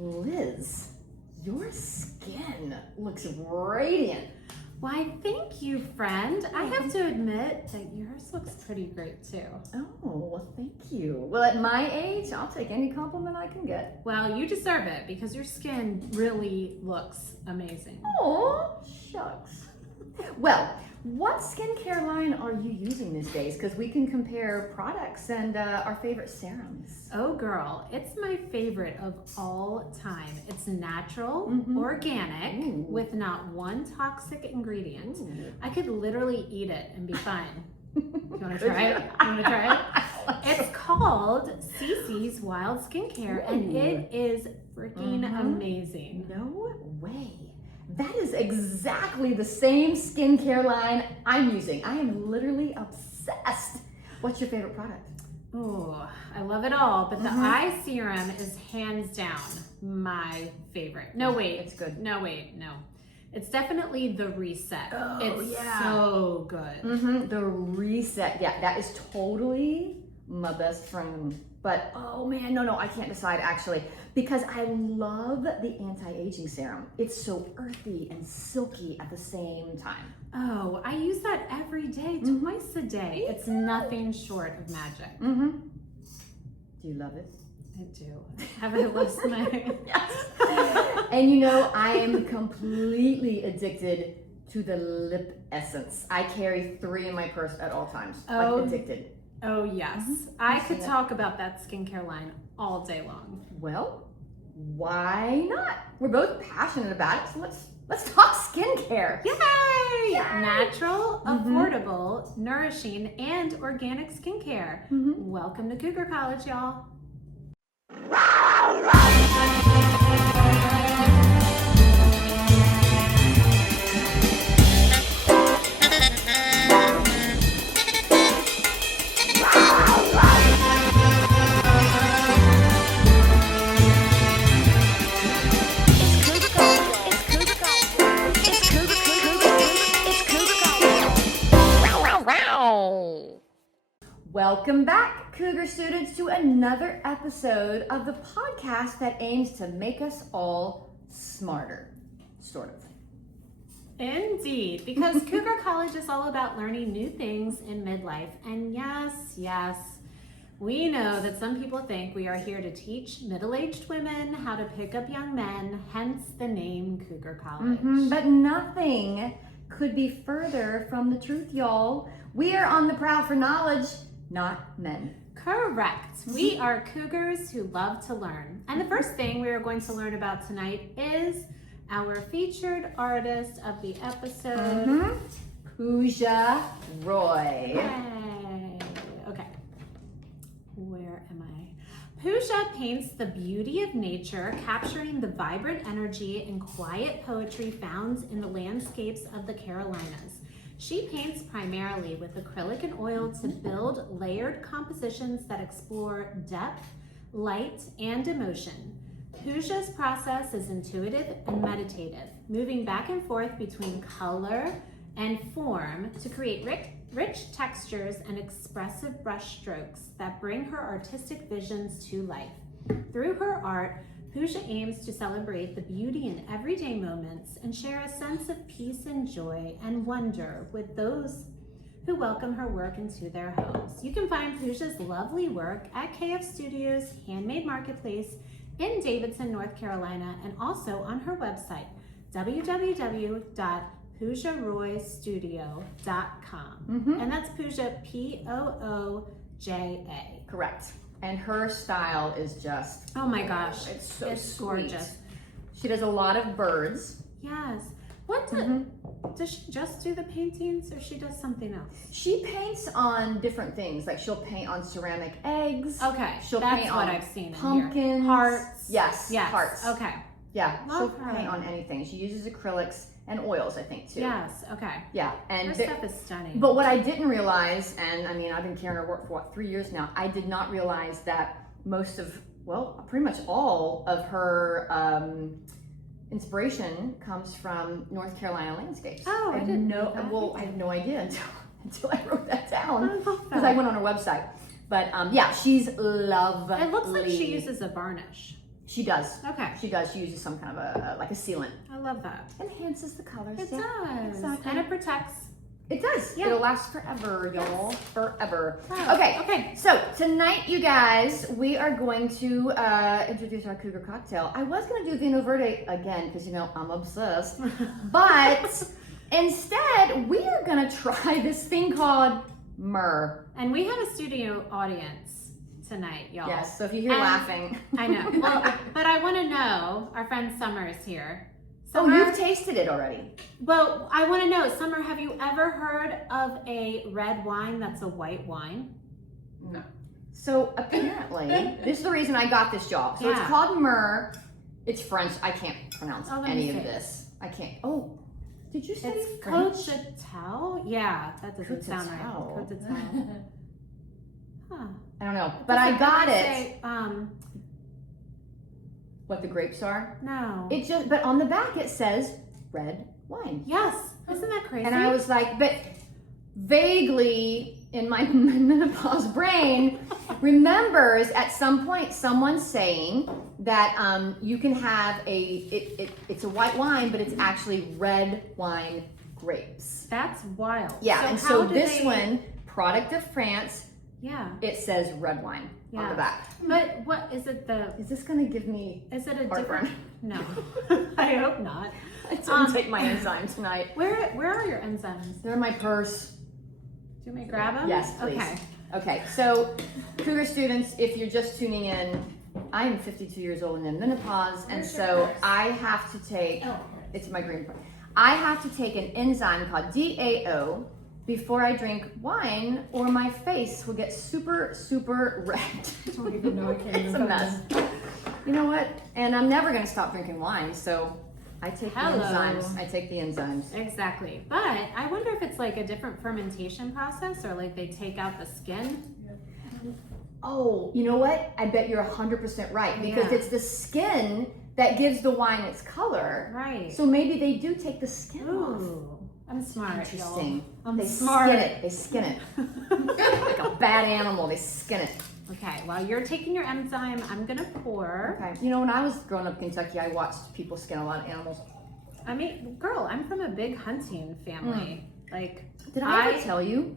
Liz, your skin looks radiant. Why, thank you, friend. I have to admit that yours looks pretty great too. Oh, well, thank you. Well, at my age, I'll take any compliment I can get. Well, you deserve it because your skin really looks amazing. Oh, shucks. Well, what skincare line are you using these days? Because we can compare products and our favorite serums. Oh girl, it's my favorite of all time. It's natural, organic, with not one toxic ingredient. I could literally eat it and be fine. You want to try it? You want to try it? It's called Cece's Wild Skincare, and it is freaking amazing. No way. That is exactly the same skincare line I'm using. I am literally obsessed. What's your favorite product? Oh, I love it all, but the eye serum is hands down my favorite. No, wait. It's good. No, wait. No. It's definitely the Reset. Oh, it's yeah. so good. The Reset. Yeah, that is totally my best friend. But, oh man, no, I can't decide actually. Because I love the anti-aging serum. It's so earthy and silky at the same time. Oh, I use that every day, twice a day. It's nothing short of magic. Do you love it? I do. Have I lost my... Yes. And you know, I am completely addicted to the lip essence. I carry 3 in my purse at all times. Like addicted. Oh yes. I could talk about that skincare line all day long. Well, why not? We're both passionate about it, so let's talk skincare. Yay! Natural, affordable, nourishing, and organic skincare. Welcome to Cougar College, y'all. Welcome back, Cougar students, to another episode of the podcast that aims to make us all smarter, sort of. Indeed, because Cougar College is all about learning new things in midlife. And yes, we know that some people think we are here to teach middle-aged women how to pick up young men, hence the name Cougar College. But nothing could be further from the truth, y'all. We are on the prowl for knowledge, not men. Correct. We are cougars who love to learn. And the first thing we are going to learn about tonight is our featured artist of the episode, Pooja Roy. Yay. Okay. Where am I? Pooja paints the beauty of nature, capturing the vibrant energy and quiet poetry found in the landscapes of the Carolinas. She paints primarily with acrylic and oil to build layered compositions that explore depth, light, and emotion. Pooja's process is intuitive and meditative, moving back and forth between color and form to create rich textures and expressive brush strokes that bring her artistic visions to life. Through her art, Pooja aims to celebrate the beauty in everyday moments and share a sense of peace and joy and wonder with those who welcome her work into their homes. You can find Pooja's lovely work at KF Studios Handmade Marketplace in Davidson, North Carolina, and also on her website, www.poojaroystudio.com. And that's Pooja, Pooja. Correct. And her style is just, oh my gosh, it's so sweet. Gorgeous. She does a lot of birds. Yes. Does she just do the paintings, or she does something else? She paints on different things. Like she'll paint on ceramic eggs. Okay, she'll that's paint what on I've seen. Pumpkins, hearts. Yes, hearts. Okay. Yeah, Love she'll her. paint on anything. She uses acrylics and oils, I think, too. Yes. Okay. Yeah, and her stuff is stunning. But what I didn't realize, and I mean, I've been carrying her work for 3 years now. I did not realize that most of, well, pretty much all of her inspiration comes from North Carolina landscapes. Oh, I didn't know that. Well, I had no idea until I wrote that down because I I went on her website. But yeah, she's lovely. It looks like she uses a varnish. She does. Okay. She does. She uses some kind of like a sealant. I love that. Enhances the colors. It yeah. does. Exactly. And it protects. It does. Yeah. It'll last forever, y'all. Forever. Oh, Okay. okay. So tonight, you guys, we are going to introduce our Cougar cocktail. I was going to do Vino Verde again because, you know, I'm obsessed. But instead, we are going to try this thing called myrrh. And we have a studio audience tonight, y'all. Yes. So if you hear And- laughing. I know. Well, but I want to know, our friend Summer is here. Oh, Summer, you've tasted it already. well, I want to know, Summer, have you ever heard of a red wine that's a white wine? No. So apparently, this is the reason I got this job. So it's Yeah. called myrrh. It's French. I can't pronounce Oh, let me any of see. this. I can't. Oh, did you say It's French? Cote Yeah, that doesn't sound right. Cote Cote Huh. I don't know, but I got it. Say, What the grapes are? no. It just, but on the back it says red wine. Yes. Isn't that crazy? And I was like, but vaguely in my menopause brain remembers at some point someone saying that you can have it's a white wine, but it's actually red wine grapes. That's wild. Yeah, and so how do this they- one, product of France, Yeah. it says red wine on Yeah. the back. But what is it? Is this gonna give me Is it a heartburn? different? No, I hope not. I didn't take my enzyme tonight. Where are your enzymes? They're in my purse. Do you want me to grab them? Yes, please. Okay. Okay, so Cougar students, if you're just tuning in, I am 52 years old and in menopause, and Where's your so purse? I have to take, Oh, it's my green part. I have to take an enzyme called DAO before I drink wine, or my face will get super, super red. I don't even know. I can't It's even a mess. You know what? And I'm never gonna stop drinking wine, so I take Hello. the enzymes. I take the enzymes. Exactly. But I wonder if it's like a different fermentation process, or like they take out the skin. Oh, you know what? I bet you're 100% right, because Yeah. it's the skin that gives the wine its color. Right. So maybe they do take the skin off. Ooh, I'm smart. Interesting. Y'all. I'm They smart. skin it. They skin it. Like a bad animal, they skin it. Okay, while you're taking your enzyme, I'm gonna pour. Okay. You know, when I was growing up in Kentucky, I watched people skin a lot of animals. I mean, girl, I'm from a big hunting family. Like, Did I ever tell you?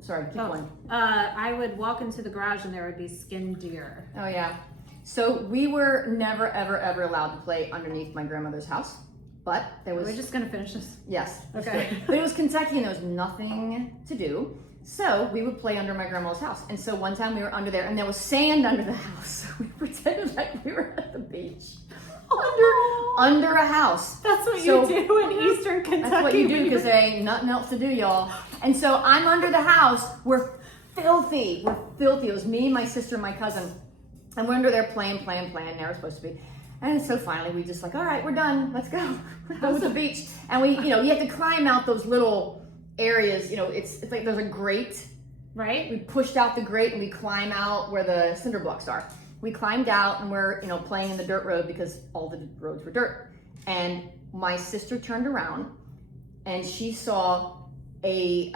Sorry, keep oh, going. I would walk into the garage and there would be skinned deer. Oh, yeah. So we were never, ever, ever allowed to play underneath my grandmother's house. But there was... We're just gonna finish this. Yes. that's Okay. good. But it was Kentucky and there was nothing to do. So we would play under my grandma's house. And so one time we were under there and there was sand under the house. We pretended like we were at the beach. Under a house. That's what So- you do in Eastern Kentucky. That's what you do when because there ain't nothing else to do, y'all. And so I'm under the house. We're filthy. We're filthy. It was me, my sister, and my cousin. And we're under there playing. Never supposed to be. And so finally we just like, all right, we're done. Let's go. Let's go to the beach. And we, you know, you have to climb out those little areas. You know, it's like there's a grate. Right? We pushed out the grate and we climb out where the cinder blocks are. We climbed out and we're, you know, playing in the dirt road because all the roads were dirt. And my sister turned around and she saw a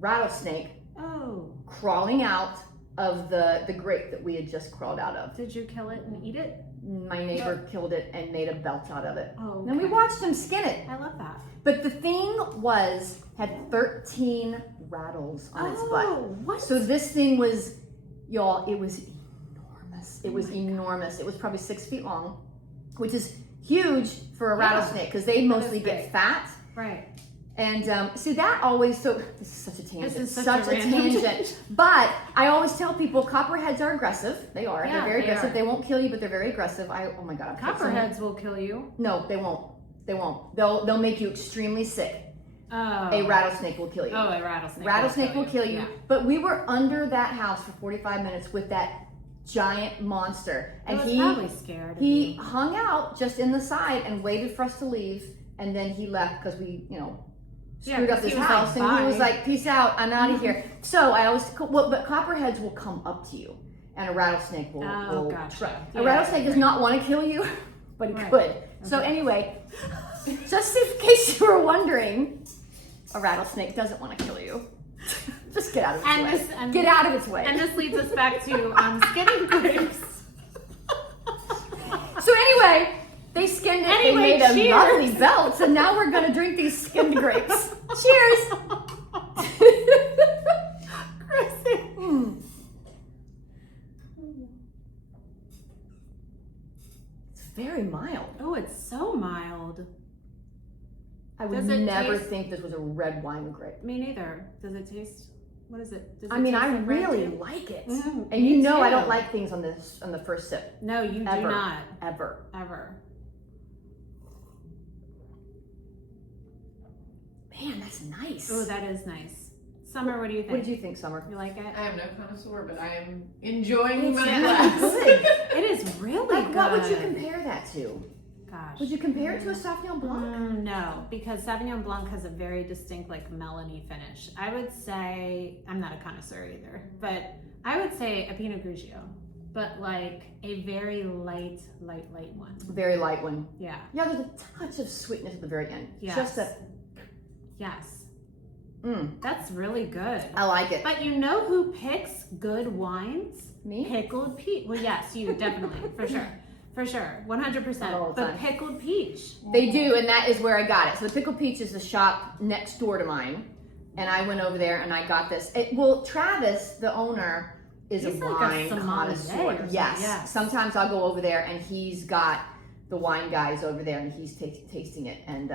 rattlesnake Oh. crawling out of the grate that we had just crawled out of. Did you kill it and eat it? My neighbor killed it and made a belt out of it. Oh. And then we okay. watched him skin it. I love that. But the thing had 13 rattles on its butt. Oh, what? So this thing was, y'all, it was enormous. It was enormous. It was probably 6 feet long, which is huge for a Yeah. rattlesnake because they mostly is get big. fat. Right. And see that always, so this is such a tangent. This is such such a a random tangent. But I always tell people copperheads are aggressive. They are. Yeah, they're very they aggressive. are. They won't kill you, but they're very aggressive. Oh my God. I'm Copperheads will kill you. No, they won't. They won't. They'll make you extremely sick. Oh. A rattlesnake will kill you. Oh, a rattlesnake. Rattlesnake will kill you. Yeah. But we were under that house for 45 minutes with that giant monster. And And was probably scared. of he you. hung out just in the side and waited for us to leave. And then he left because we, Yeah, screwed up 'cause this he was house. like, And he was "Bye." like, peace out, I'm out of here. So I always, but copperheads will come up to you. And a rattlesnake will, Oh, gotcha. try. Yeah, A rattlesnake does right. not want to kill you, but he Right. could. So anyway, just in case you were wondering, a rattlesnake doesn't want to kill you. Just get out of its And way. this- and- Get out of its way. And this leads us back to skinning grapes. So anyway, they skinned it. Anyway, they made cheers. a lovely belt, and now we're gonna drink these skinned grapes. Cheers. Mm. It's very mild. Oh, it's so mild. I would Does it never taste- think this was a red wine grape. Me neither. Does it taste? What is it? Does it I mean, taste I like red really too? like it. Mm, And me you know I too. don't like things on the first sip. No, you Ever. do not. Ever. Ever. Man, that's nice. Oh, that is nice. Summer, what do you think? What did you think, Summer? You like it? I am no connoisseur, but I am enjoying It's my really glass. good. It is really Like, good. what would you compare that to? Gosh. Would you compare it to a Sauvignon Blanc? No, because Sauvignon Blanc has a very distinct, like, melony finish. I would say, I'm not a connoisseur either, but I would say a Pinot Grigio, but like a very light one. Very light one. Yeah. Yeah, there's a touch of sweetness at the very end. Yes. Just a, Yes. that's really good. I like it. But you know who picks good wines? Me? Pickled peach. Well, yes, you definitely, for sure. For sure, 100%. Not all the But time. pickled peach. They do, and that is where I got it. So the Pickled Peach is the shop next door to mine, and I went over there and I got this. Well, Travis, the owner, is He's a like a wine sommelier or connoisseur. something, Yes. yes. Sometimes I'll go over there and he's got the wine guys over there and he's tasting it and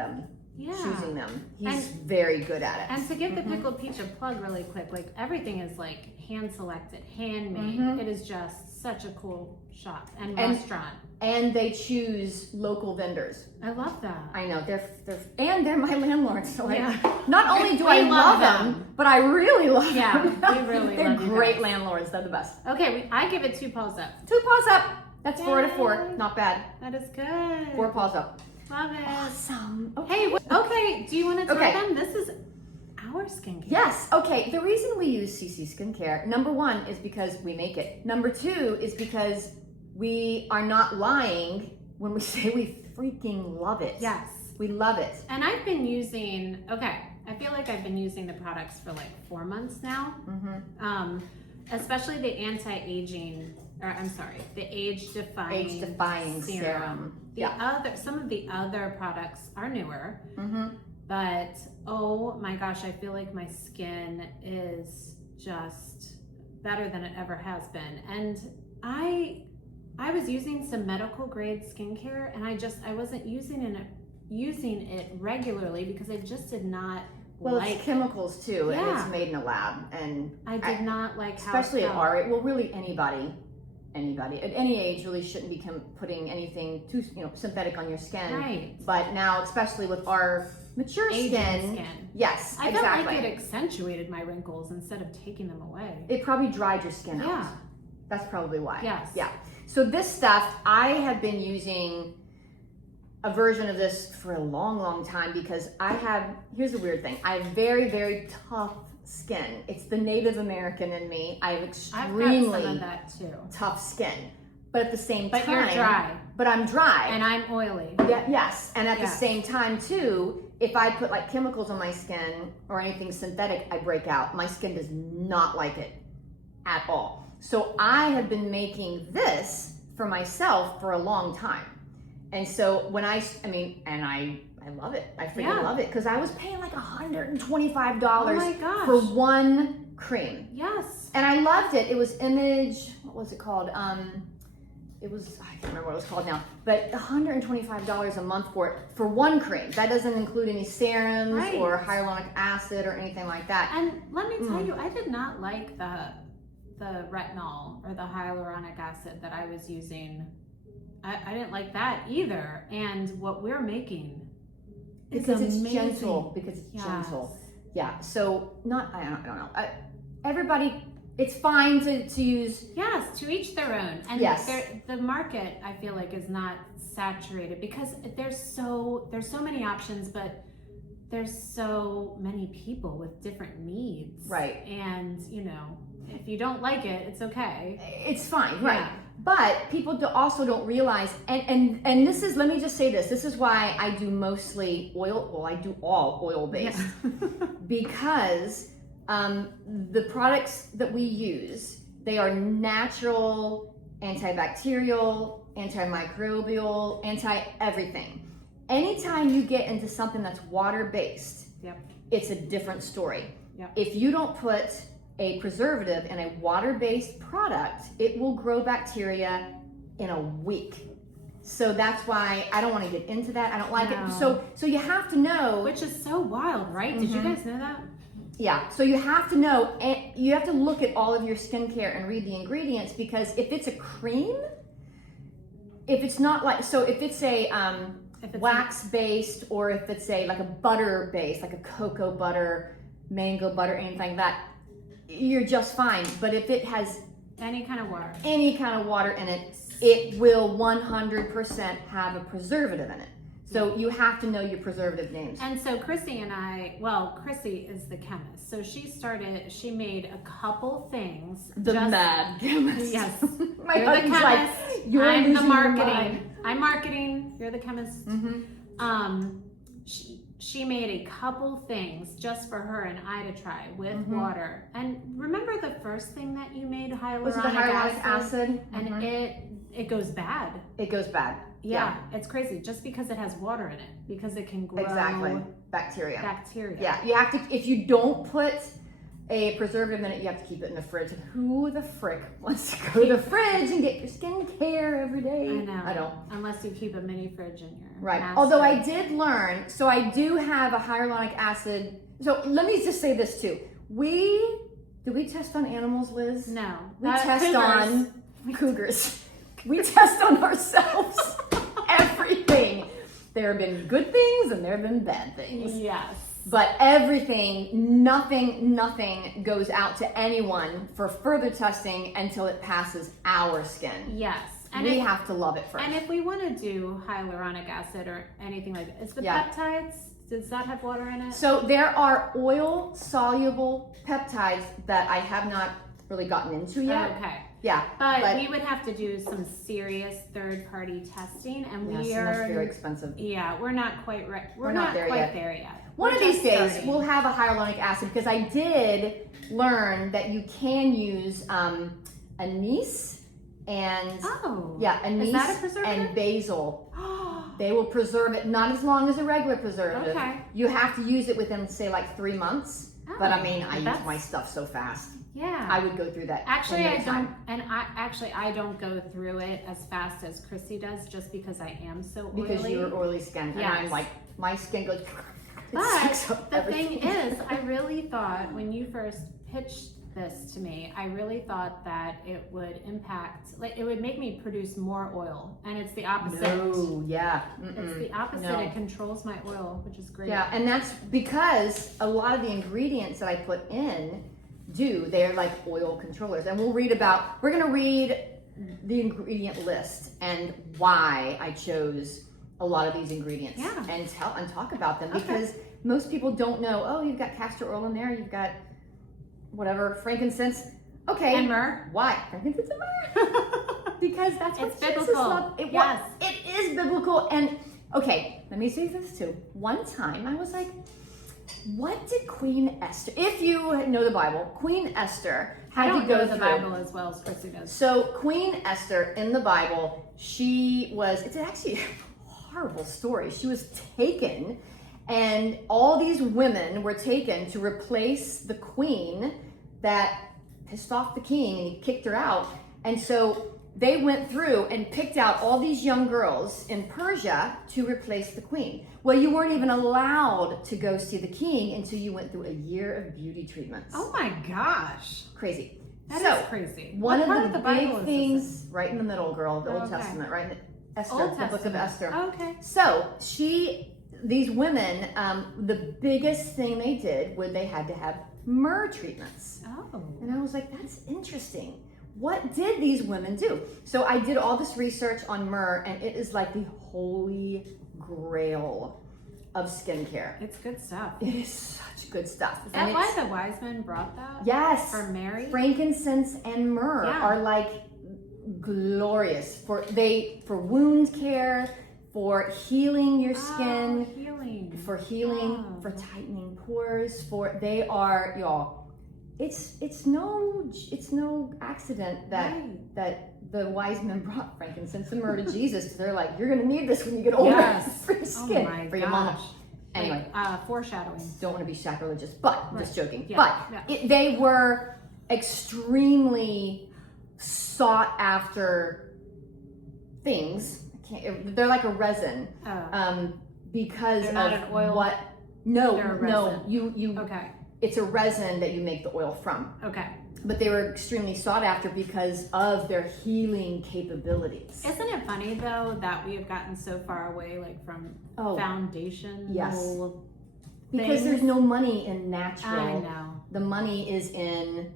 Yeah. choosing them. He's And- very good at it. And to give the pickled peach a plug really quick, like everything is like hand selected, handmade. Mhm. It is just such a cool shop and And- restaurant. And they choose local vendors. I love that. I know they're my landlords. So Yeah. not only do I We love love them, them. but I really love Yeah, them. we really They're love you great guys. landlords. They're the best. Okay, I give it 2 paws up. 2 paws up. That's 4 out of 4. Yay. Not bad. That is good. 4 paws up. Love it. Awesome. Hey, okay, do you want to tell Okay. them this is our skincare? Yes. Okay. The reason we use CC Skincare, number 1, is because we make it. Number 2 is because we are not lying when we say we freaking love it. Yes. We love it. And I've been using, I feel like I've been using the products for like 4 months now. Especially the anti-aging, or I'm sorry, the age-defying Age-defying serum. Some of the other products are newer, Mm-hmm. but oh my gosh, I feel like my skin is just better than it ever has been. And I was using some medical grade skincare, and I wasn't using it regularly because I just did not Well, like. it's chemicals too, and Yeah. it's made in a lab, and I did not like how, especially it at felt. our age. Well, really anybody at any age really shouldn't be putting anything too synthetic on your skin. Right. But now, especially with our mature Aging skin, skin. yes, I exactly. felt like it accentuated my wrinkles instead of taking them away. It probably dried your skin out. Yeah. That's probably why. Yes. Yeah. So this stuff, I have been using a version of this for a long, long time because here's the weird thing. I have very, very tough skin. It's the Native American in me. I have I've extremely got some of that too. tough skin. But at the same But time, you're dry. But I'm dry. And I'm oily. Yeah, yes, and at the Yes. same time too, if I put like chemicals on my skin or anything synthetic, I break out. My skin does not like it at all. So I have been making this for myself for a long time. And so when I love it. I freaking Yeah. love it because I was paying like $125 Oh my gosh. for one cream. Yes. And I loved it. It was Image, what was it called? I can't remember what it was called now, but $125 a month for one cream. That doesn't include any serums Right. or hyaluronic acid or anything like that. And let me tell you, I did not like the retinol or the hyaluronic acid that I was using. I didn't like that either. And what we're making is Because it's amazing. gentle. Because it's Yes. gentle. Yeah. So I don't know. Everybody, it's fine to use. Yes, to each their own. And Yes. the market, I feel like, is not saturated because there's so many options, but there's so many people with different needs. Right. And, if you don't like it, it's okay. It's fine, right? Yeah. But people also don't realize, and this is, let me just say this is why I do mostly oil. Well, I do all oil based because the products that we use, they are natural, antibacterial, antimicrobial, anti-everything. Anytime you get into something that's water-based, Yep. it's a different story. Yep. If you don't put a preservative in a water-based product, it will grow bacteria in a week. So that's why I don't want to get into that. I don't like it. So you have to know. Which is so wild, right? Did you guys know that? Yeah, so you have to know, and you have to look at all of your skincare and read the ingredients, because if it's a cream, if it's not like, so if it's a wax-based, or if it's like a butter-based, like a cocoa butter, mango butter, anything like that, you're just fine. But if it has any kind of water in it, it will 100% have a preservative in it. So you have to know your preservative names. And so Chrissy and I, Chrissy is the chemist. So she made a couple things. Mad chemist. Yes. My You're the husband's chemist. like, you're I'm the losing your marketing. mind. I'm marketing. You're the chemist. She made a couple things just for her and I to try with water. And remember the first thing that you made, hyaluronic Was it the hyaluronic acid? And it goes bad. It goes bad. Yeah, it's crazy. Just because it has water in it, because it can grow bacteria. Bacteria. You have to. If you don't put a preservative in it, you have to keep it in the fridge. And who the frick wants to go to the fridge and get your skincare every day? I know. I don't. Unless you keep a mini fridge in your master. Although I did learn, so I do have a hyaluronic acid. So let me just say this too. Do we test on animals, Liz? No. We test on cougars. We test on ourselves. Everything. There have been good things and there have been bad things. Yes. But everything, nothing goes out to anyone for further testing until it passes our skin. Yes. And we have to love it first. And if we want to do hyaluronic acid or anything like that, is the peptides, does that have water in it? So there are oil-soluble peptides that I have not really gotten into yet. Okay. Yeah. But we would have to do some serious third-party testing, and we are that's very expensive. Yeah, we're not quite right. We're not there yet. One of these days, we'll have a hyaluronic acid, because I did learn that you can use anise and anise is that a preservative? and basil. They will preserve it, not as long as a regular preservative. Okay. You have to use it within, say, like 3 months. But I mean, I use that's- my stuff so fast. Yeah. I would go through that. Actually, in no I time. don't, and I don't go through it as fast as Chrissy does, just because I am so oily. Because you're oily skin, and I'm like, my skin goes. But the thing is, I really thought when you first pitched this to me, I really thought that it would impact, like it would make me produce more oil, and it's the opposite. No, yeah. It's the opposite. No. It controls my oil, which is great. Yeah, and that's because a lot of the ingredients that I put in they're like oil controllers. And we're going to read the ingredient list and why I chose a lot of these ingredients and talk about them, because most people don't know, oh, you've got castor oil in there, you've got whatever, frankincense. Okay. And myrrh. Why? Frankincense and myrrh. Because that's what It's Jesus biblical. loved. It is biblical. And okay, let me say this too. One time I was like, what did Queen Esther, if you know the Bible, Queen Esther had to go know through the Bible as well as Chrissy does. So Queen Esther in the Bible, it's actually a horrible story. She was taken, and all these women were taken to replace the queen that pissed off the king, and he kicked her out. And so they went through and picked out all these young girls in Persia to replace the queen. Well, you weren't even allowed to go see the king until you went through a year of beauty treatments. Oh my gosh. Crazy. That is crazy. One What part of the Bible big is things, right in the middle, girl, the Old Okay. Testament, right in Esther, Old the book of Testament. Esther. Okay. So these women, the biggest thing they did was they had to have myrrh treatments. Oh. And I was like, that's interesting. What did these women do? So I did all this research on myrrh, and it is like the holy grail of skincare. It's good stuff. It is such good stuff. Is that why the wise men brought that? Yes. For Mary? Frankincense and myrrh Yeah. are like glorious for wound care, for healing your skin, Healing. for healing, Oh. for tightening pores, they are, y'all. It's no accident that Right. that the wise men brought frankincense and myrrh to Jesus. They're like, you're gonna need this when you get older Yes. for your skin, Oh my for your mama. gosh. Anyway, Like, foreshadowing. don't want to be sacrilegious, but I'm just joking. Yeah, But they were extremely sought after things. They're like a resin, because They're not of an oil? what? No, They're a no. resin. You. Okay. It's a resin that you make the oil from. Okay. But they were extremely sought after because of their healing capabilities. Isn't it funny though that we have gotten so far away, like from foundation? Yes. Because there's no money in natural. I know. The money is in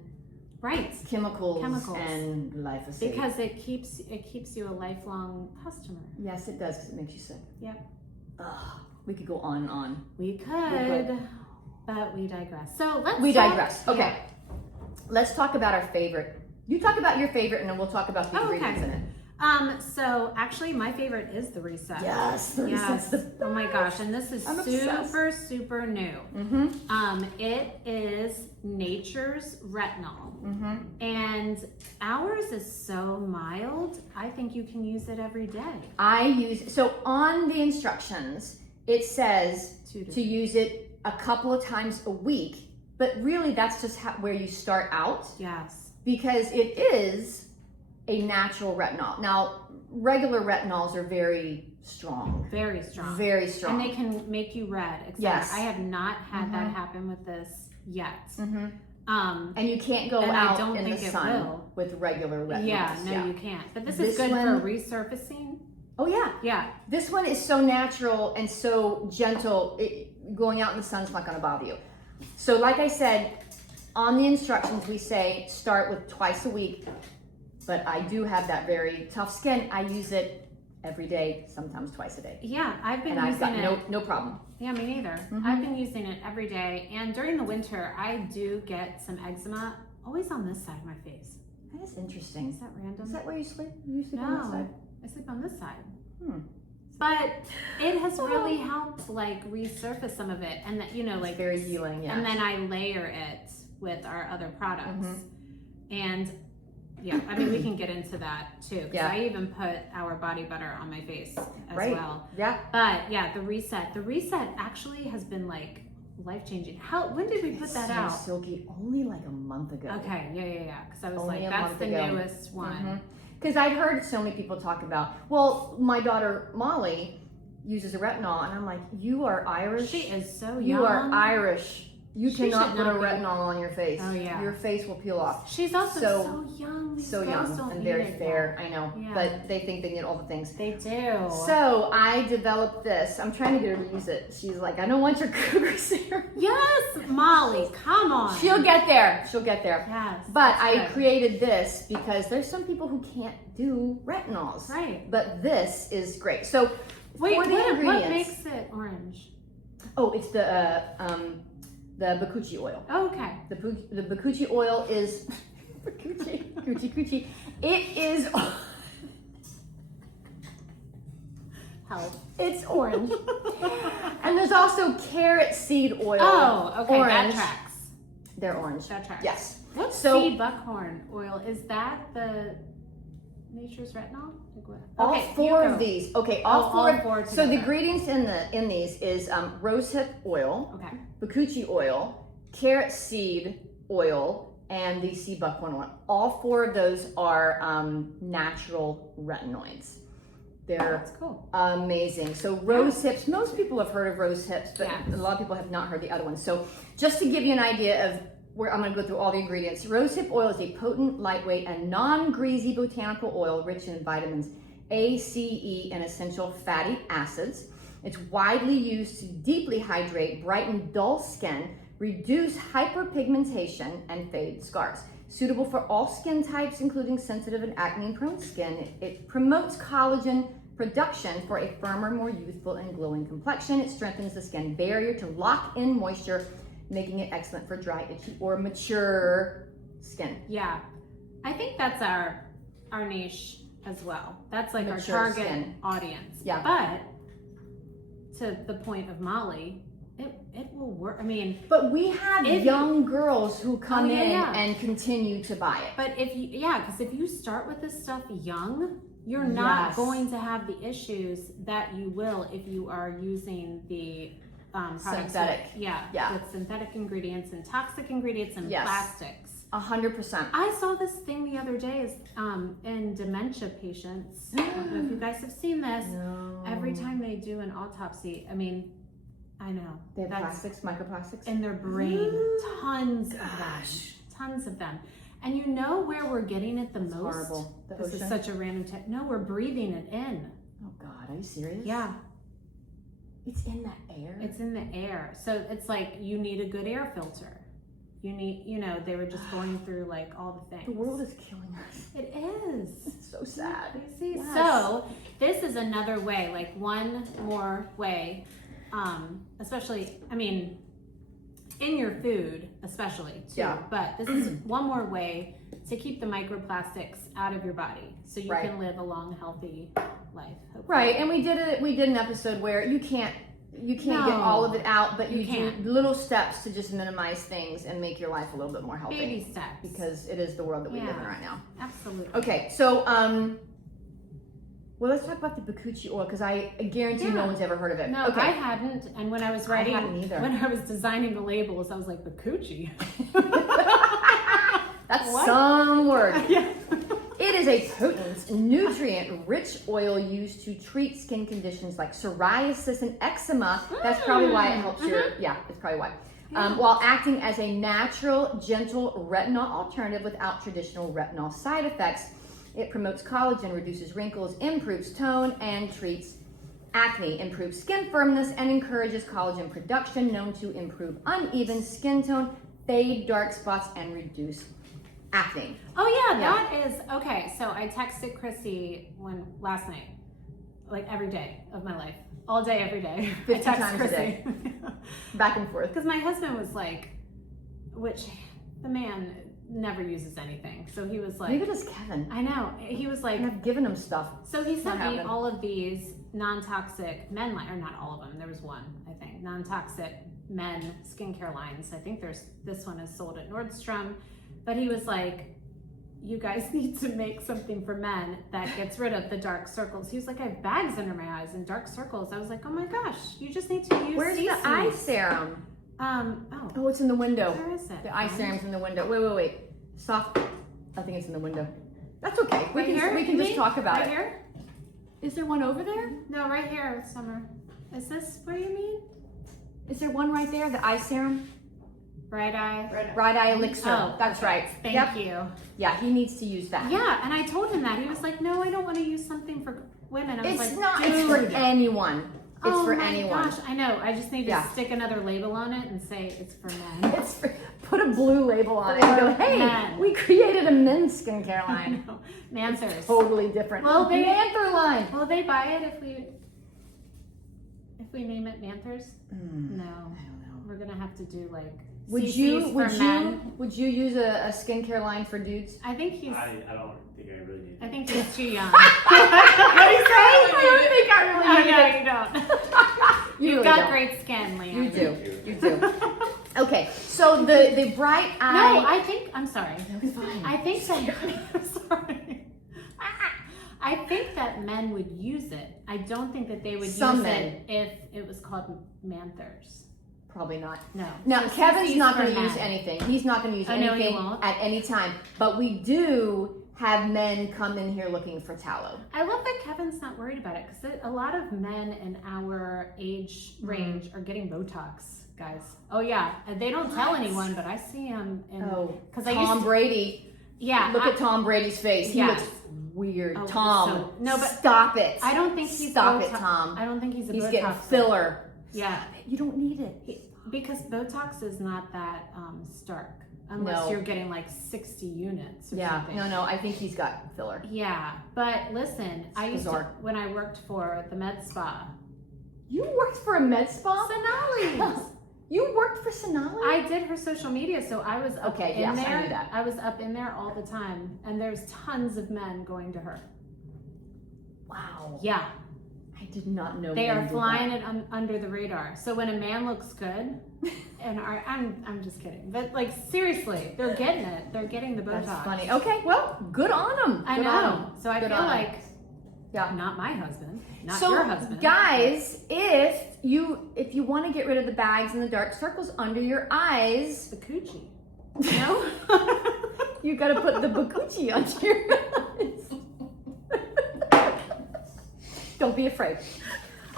chemicals. And glyphosate. Because it keeps you a lifelong customer. Yes, it does, because it makes you sick. Yep. Ugh, we could go on and on. We could, but we digress. So let's digress. Okay. Yeah. Let's talk about our favorite. You talk about your favorite, and then we'll talk about the ingredients in it. So actually my favorite is the Reset. Yes, the Reset's the best. Oh my gosh, and this is super new. Mm-hmm. It is Nature's Retinol. Mm-hmm. And ours is so mild, I think you can use it every day. So on the instructions, it says to use it a couple of times a week, but really that's just where you start out. Yes. Because it is a natural retinol. Now, regular retinols are very strong. Very strong. Very strong. And they can make you red, etc. Yes. I have not had that happen with this yet. Mm-hmm. And you can't go out in the sun with regular retinols. Yeah, you can't. But this is good for resurfacing. Oh yeah. Yeah. This one is so natural and so gentle. Going out in the sun's not going to bother you. So like I said, on the instructions we say start with twice a week, but I do have that very tough skin. I use it every day, sometimes twice a day. Yeah, I've been using it. And I've got no problem. Yeah, me neither. I've been using it every day, and during the winter, I do get some eczema, always on this side of my face. That is interesting. Is that random? Is that where you sleep? You sleep on this side? I sleep on this side. But it has really helped like resurface some of it, and that it's very healing. Yeah. And then I layer it with our other products, and yeah, I mean we can get into that too. Because I even put our body butter on my face as well. Yeah. But yeah, the reset actually has been like life changing. When did we put that out? Silky, only like a month ago. Okay, yeah. Because I was only like, that's the newest one. Because I'd heard so many people talk about, well, my daughter Molly uses a retinol, and I'm like, you are Irish. She is so young. You are Irish. You cannot put a retinol on your face. Oh yeah. Your face will peel off. She's also so young. So young and very fair. I know. Yeah. But they think they need all the things. They do. So I developed this. I'm trying to get her to use it. She's like, I don't want your Cougar serum. Yes, Molly, come on. She'll get there. Yes. But I created this because there's some people who can't do retinols. Right. But this is great. So wait, for the ingredients, what makes it orange? Oh, it's the bakuchi oil. Oh, okay. The bakuchi oil is coochie. It is. Help. It's orange. And there's also carrot seed oil. Oh, okay. Orange. That tracks. They're orange. That tracks. Yes. What's sea buckhorn oil? Is that the Nature's Retinol? All four of these. Okay, all four. So the together. ingredients in these is rosehip oil, okay, bakuchi oil, carrot seed oil, and the sea buckhorn oil. All four of those are natural retinoids. They're cool. Amazing. So rose hips, most people have heard of rose hips, but a lot of people have not heard the other ones. So just to give you an idea of where I'm going to go through all the ingredients. Rosehip oil is a potent, lightweight, and non-greasy botanical oil rich in vitamins A, C, E, and essential fatty acids. It's widely used to deeply hydrate, brighten dull skin, reduce hyperpigmentation, and fade scars. Suitable for all skin types, including sensitive and acne-prone skin. It promotes collagen production for a firmer, more youthful, and glowing complexion. It strengthens the skin barrier to lock in moisture, making it excellent for dry, itchy, or mature skin. Yeah, I think that's our niche as well. That's like mature our target skin audience. Yeah. But to the point of Molly, it will work. I mean, But we have If young girls who come yeah, in yeah. and continue to buy it. but because if you start with this stuff young, you're not Yes. going to have the issues that you will if you are using the products Synthetic. with synthetic ingredients and toxic ingredients and Yes. plastics. 100%. I saw this thing the other day in dementia patients. I don't know if you guys have seen this. No. Every time they do an autopsy, I mean, I know. They have that's plastics, microplastics? in their brain. Tons of them. Tons of them. And you know where we're getting it the That's most? horrible. The This is ocean? such a random No, we're breathing it in. Oh God, are you serious? Yeah, It's in that air? it's in the air. So it's like you need a good air filter. You need, they were just going through like all the things. The world is killing us. It is. It's so sad. Crazy. Yes. So this is another way, like one more way, especially, I mean, in your food, especially too. Yeah. But this is one more way to keep the microplastics out of your body, so you Right. can live a long, healthy life. Hopefully. Right, and we did an episode where you can't get all of it out, but you do can't. little steps to just minimize things and make your life a little bit more healthy. Baby steps. Because it is the world that we live in Yeah. right now. Absolutely. Okay, so well, let's talk about the bakuchi oil because I guarantee no Yeah. one's ever heard of it. No, okay. I hadn't, and when I was writing, hadn't either. when I was designing the labels, I was like, Bakuchi. That's What? some word. Yeah. It is a potent, nutrient-rich oil used to treat skin conditions like psoriasis and eczema. That's probably why it helps your, that's probably why. While acting as a natural, gentle retinol alternative without traditional retinol side effects. It promotes collagen, reduces wrinkles, improves tone, and treats acne, improves skin firmness, and encourages collagen production, known to improve uneven skin tone, fade dark spots, and reduce acne. Oh yeah, that is okay. So I texted Chrissy last night, like every day of my life, all day, every day. 50 I text times a day. Back and forth. Because my husband was like, which the man never uses anything, so he was like, Neither does Kevin. I know. He was like, And I've given him stuff. so he sent me happening. all of these non-toxic men line, or not all of them. There was one, I think, non-toxic men skincare lines. I think this one is sold at Nordstrom, but he was like, you guys need to make something for men that gets rid of the dark circles. He was like, I have bags under my eyes and dark circles. I was like, oh my gosh, you just need to use Where's the CC's. eye serum? Oh, It's in the window. where is it? The eye serum's in the window. Wait. Soft. I think it's in the window. That's okay. Right here? We can just talk about right it. Here? Is there one over there? No, right here, Summer. Is this what you mean? Is there one right there? The eye serum? Bright eye. Bright eye elixir. Oh, That's right. Thank Yep. you. Yeah, he needs to use that. Yeah, and I told him that. He was like, no, I don't want to use something for women. I was It's like, not. Dude. It's for anyone. It's oh for my anyone. gosh, I know. I just need to Yeah. stick another label on it and say it's for men. It's for, put a blue label on it and go, hey, Men. we created a men's skincare line. No, Mansers. Totally different. Well, they- Manther line. Will they buy it if we name it Manthers? No. I don't know. We're gonna have to do like Would CC's you for men. would you use a skincare line for dudes? I think he's I don't think I really need I to. think he's too young. What do you say? I don't think I Oh, really need no, it. you don't. You You've really got don't. great skin, Leanne. You do. Thank You do. Okay, so the bright eye. No, I think I'm sorry. It's fine. I think that I'm sorry. I think that men would use it. I don't think that they would Some use men. it if it was called Manthers. Probably not. No. Now, So Kevin's CC's not for going to use men. anything. He's not going to use I know he anything won't. at any time. But we do have men come in here looking for tallow. I love that Kevin's not worried about it because a lot of men in our age range are getting Botox, guys. Oh yeah, and they don't tell What? anyone, but I see them. Oh, because Tom Brady. Yeah. Look at Tom Brady's face. He Yes. looks weird. Oh, Tom, so- no, but stop it. I don't think he's Stop Botox. it, Tom. I don't think he's a He's Botox. getting filler. Yeah. You don't need it. Because Botox is not that stark unless No. you're getting like 60 units or Yeah, something. no, I think he's got filler. Yeah, but listen, I used to, bizarre. when I worked for the med spa, You worked for a med spa? Sonali's. You worked for Sonali? I did her social media, so I was up Okay, in yes, I there. knew that. I was up in there all the time, and there's tons of men going to her. Wow. Yeah, I I did not know They men are did flying that. it under the radar. So when a man looks good, and I'm just kidding, but like seriously, they're getting it. They're getting the Botox. That's funny. Okay, well, good on them. I know. So I Good feel on 'em. like, Yeah. not my husband, not So, your husband. guys, if you want to get rid of the bags and the dark circles under your eyes, The coochie. No? you got to put the bakuchi onto your eyes. Don't be afraid.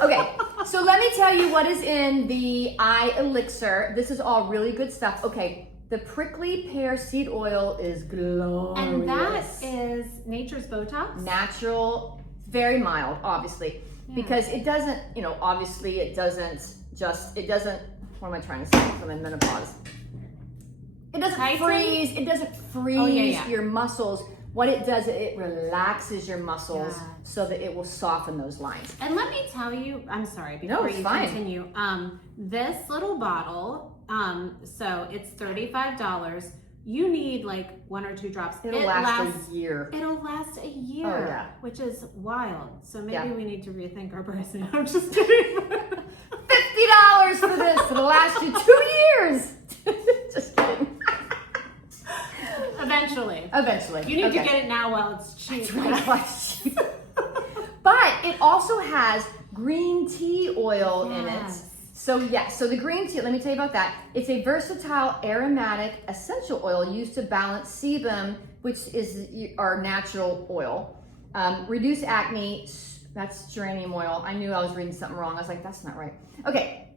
Okay, so let me tell you what is in the eye elixir. This is all really good stuff. Okay, the prickly pear seed oil is glorious. And that is nature's Botox? Natural, very mild, obviously, because it doesn't, obviously it doesn't, what am I trying to say? I'm in menopause. It doesn't freeze your muscles. What it does, it relaxes your muscles so that it will soften those lines. And let me tell you, I'm sorry, before you continue, this little bottle, so it's $35. You need like 1 or 2 drops. It'll last a year. It'll last a year, Oh, yeah. which is wild. So maybe we need to rethink our pricing. I'm just kidding. $50 for this. It'll last you 2 years. Just kidding. Eventually. Eventually. You need to get it now while it's cheap. But it also has green tea oil in it. So the green tea, let me tell you about that. It's a versatile aromatic essential oil used to balance sebum, which is our natural oil. Reduce acne, that's geranium oil. I knew I was reading something wrong. I was like, that's not right. Okay,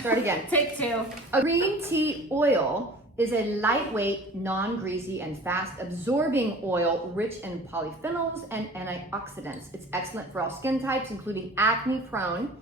start again. Take 2. A green tea oil is a lightweight, non-greasy, and fast-absorbing oil rich in polyphenols and antioxidants. It's excellent for all skin types, including acne-prone,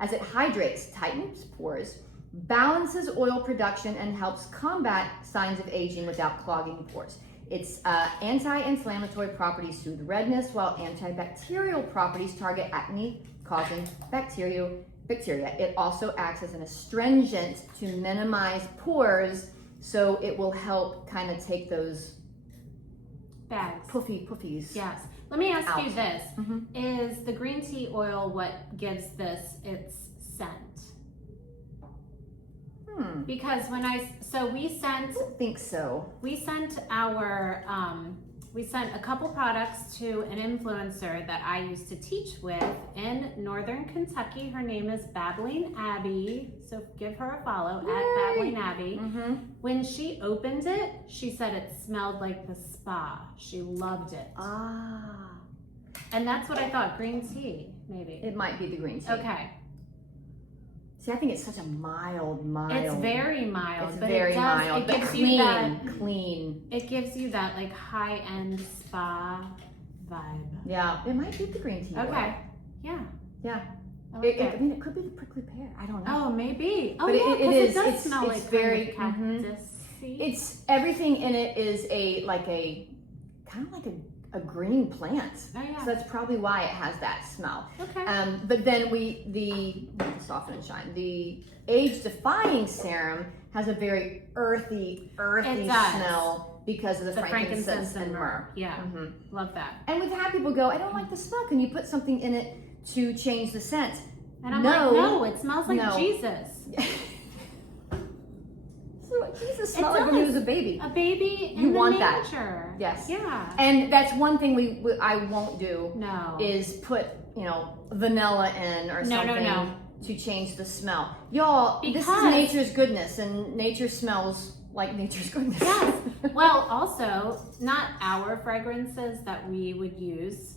as it hydrates, tightens pores, balances oil production, and helps combat signs of aging without clogging pores. Its anti-inflammatory properties soothe redness, while antibacterial properties target acne-causing bacteria. It also acts as an astringent to minimize pores, so it will help kind of take those bags. Puffies. Yes. Let me ask you this. Mm-hmm. Is the green tea oil what gives this its scent? Because when we sent think so. We sent our we sent a couple products to an influencer that I used to teach with in Northern Kentucky. Her name is Babbling Abby. So give her a follow at Babbling Abby. Mm-hmm. When she opened it, she said it smelled like the spa. She loved it. And that's what I thought, green tea, maybe. It might be the green tea. Okay. See, I think it's such a mild. It's very mild. It's but very mild, it but gives clean, you that, clean. It gives you that like high-end spa vibe. Yeah, it might be the green tea. Okay. Yeah. Yeah. I like I mean, it could be the prickly pear. I don't know. Oh, maybe. Oh, But yeah, it is. it does It's smell like very kind of cactus-y. It's everything in it is kind of like a green plant. Oh, yeah. So that's probably why it has that smell. Okay. But then the soften and shine. The age-defying serum has a very earthy smell because of the frankincense and myrrh. Yeah. Mm-hmm. Love that. And we've had people go, I don't like the smell. Can you put something in it to change the scent? And I'm like, no, it smells like Jesus. So Jesus smelled like when he was a baby. A baby in You the want nature. that. Yes. Yeah. And that's one thing I won't do. No. Is put, vanilla in or something to change the smell. Y'all, this is nature's goodness, and nature smells like nature's goodness. Yes. Well, also, not our fragrances that we would use,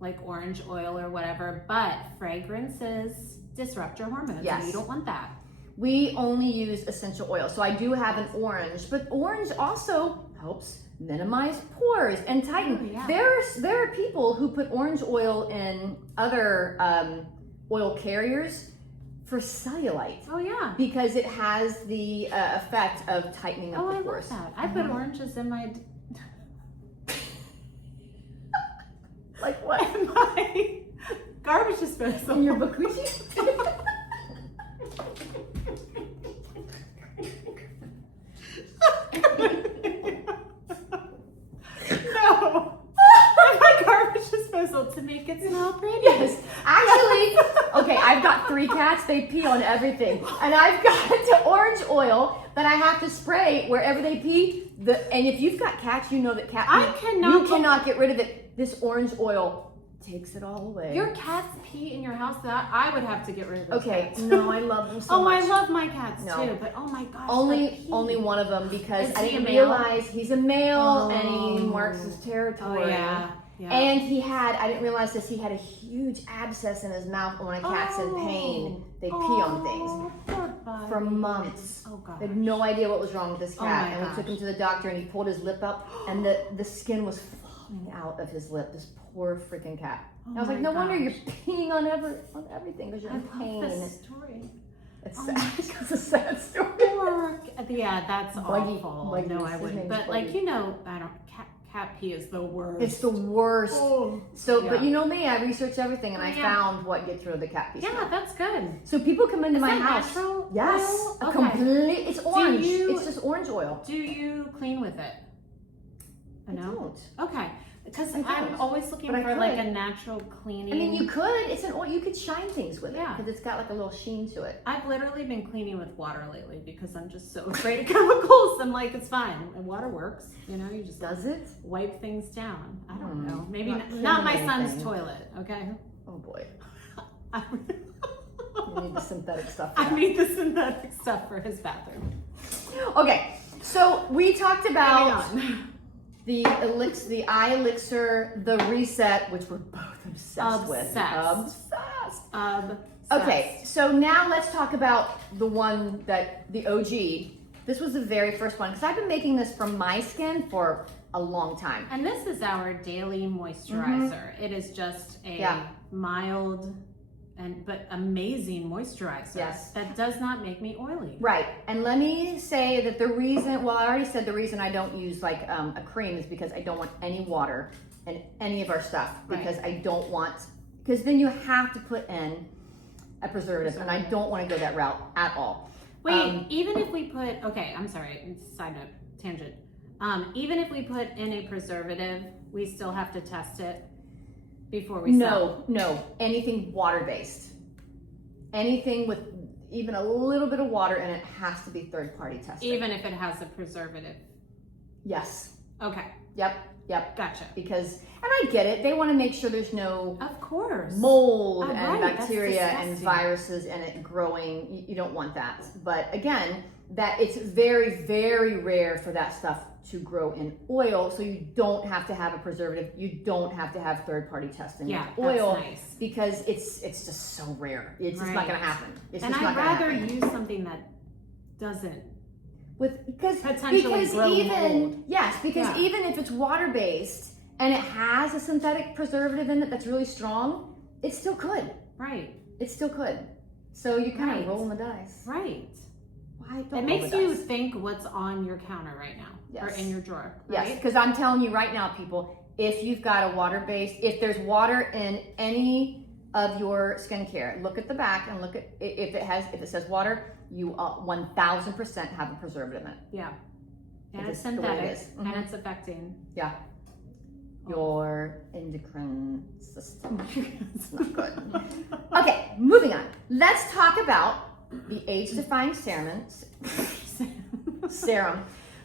like orange oil or whatever, but fragrances disrupt your hormones. Yes. And you don't want that. We only use essential oil. So I do have an orange, but orange also helps minimize pores and tighten. Oh, yeah. There are people who put orange oil in other oil carriers for cellulite. Oh, yeah. Because it has the effect of tightening up the I pores. love that. I put oranges in my... Like what? in my garbage disposal. In your bakuchi? No. In my garbage disposal to make it smell pretty. Yes. I've got 3 cats, they pee on everything. And I've got orange oil that I have to spray wherever they pee. And if you've got cats, you know that cat pee, you cannot get rid of it. This orange oil takes it all away. Your cats pee in your house, that I would have to get rid of those cats. No, I love them so much. I love my cats too, but oh my gosh. Only one of them, because Is I he didn't a male? realize he's a male and he marks his territory. Oh yeah. And I didn't realize this, he had a huge abscess in his mouth, and when a cat's in pain, they pee on things. For months. Oh God. They had no idea what was wrong with this cat. my And we took him to the doctor, and he pulled his lip up, and the skin was falling out of his lip. This poor freaking cat. I was like, no wonder you're peeing on everything, because you're in pain. I love this story. It's sad. It's a sad story. Yeah, that's awful. Buggy. No, I His wouldn't. name's But Buggy. like, you know, cat pee is the worst. It's the worst. So, Yeah. but you know me, I researched everything, and I found what gets rid of the cat pee smell. Yeah, that's good. So people come into Is my that house. natural Yes, oil? a Okay. complete. It's orange. you- It's just orange oil. Do you clean with it? I No? don't. Okay. Because I don't. I'm always looking But I for like could. a natural cleaning. I mean, you could. It's an oil. You could shine things with it, Yeah. because it's got like a little sheen to it. I've literally been cleaning with water lately because I'm just so afraid of chemicals. I'm like, it's fine. And water works. You know, you just Does it? wipe things down. I don't know. Maybe Not not my killing son's anything. toilet, okay? Oh boy. I You need the synthetic stuff. I need the synthetic stuff for his bathroom. Okay, so we talked about Moving on. the elixir, the eye elixir, the reset, which we're both obsessed with. Obsessed. Obsessed. Okay, so now let's talk about the one the OG. This was the very first one, because I've been making this for my skin for a long time. And this is our daily moisturizer. It is just a mild but amazing moisturizer. Yes. That does not make me oily. Right, and let me say that the reason, well, I already said the reason I don't use like a cream is because I don't want any water in any of our stuff, because I don't want, because then you have to put in a preservative, and I don't want to go that route at all. Wait, even if we put, okay, I'm sorry, side note, tangent. Even if we put in a preservative, we still have to test it before we sell. No, anything water-based. Anything with even a little bit of water in it has to be third-party tested. Even if it has a preservative. Yes. Okay. Yep. Gotcha. Because, and I get it, they want to make sure there's no Of course. mold and Right, that's bacteria and disgusting. viruses in it growing. You don't want that. But again, that it's very, very rare for that stuff to grow in oil, so you don't have to have a preservative. You don't have to have third-party testing with oil, that's nice. because it's just so rare. It's just not going to happen. It's And just not I'd going to rather happen. use something that doesn't. Because Potentially grow mold. because even if it's water-based and it has a synthetic preservative in it that's really strong, it still could. Right. It still could. So you kind Right. of rolling the dice. Right. Why don't It roll makes the you dice? think what's on your counter right now. Or Yes. in your drawer. Yes, Right? because I'm telling you right now, people, if you've got a water-based, if there's water in any of your skincare, look at the back and look at if it says water, you 1000% have a preservative in it. Yeah. And It's it's just the way it synthetic. is. And Mhm. it's affecting. Yeah. Your endocrine system. It's not good. Okay, moving on. Let's talk about the age-defying serum.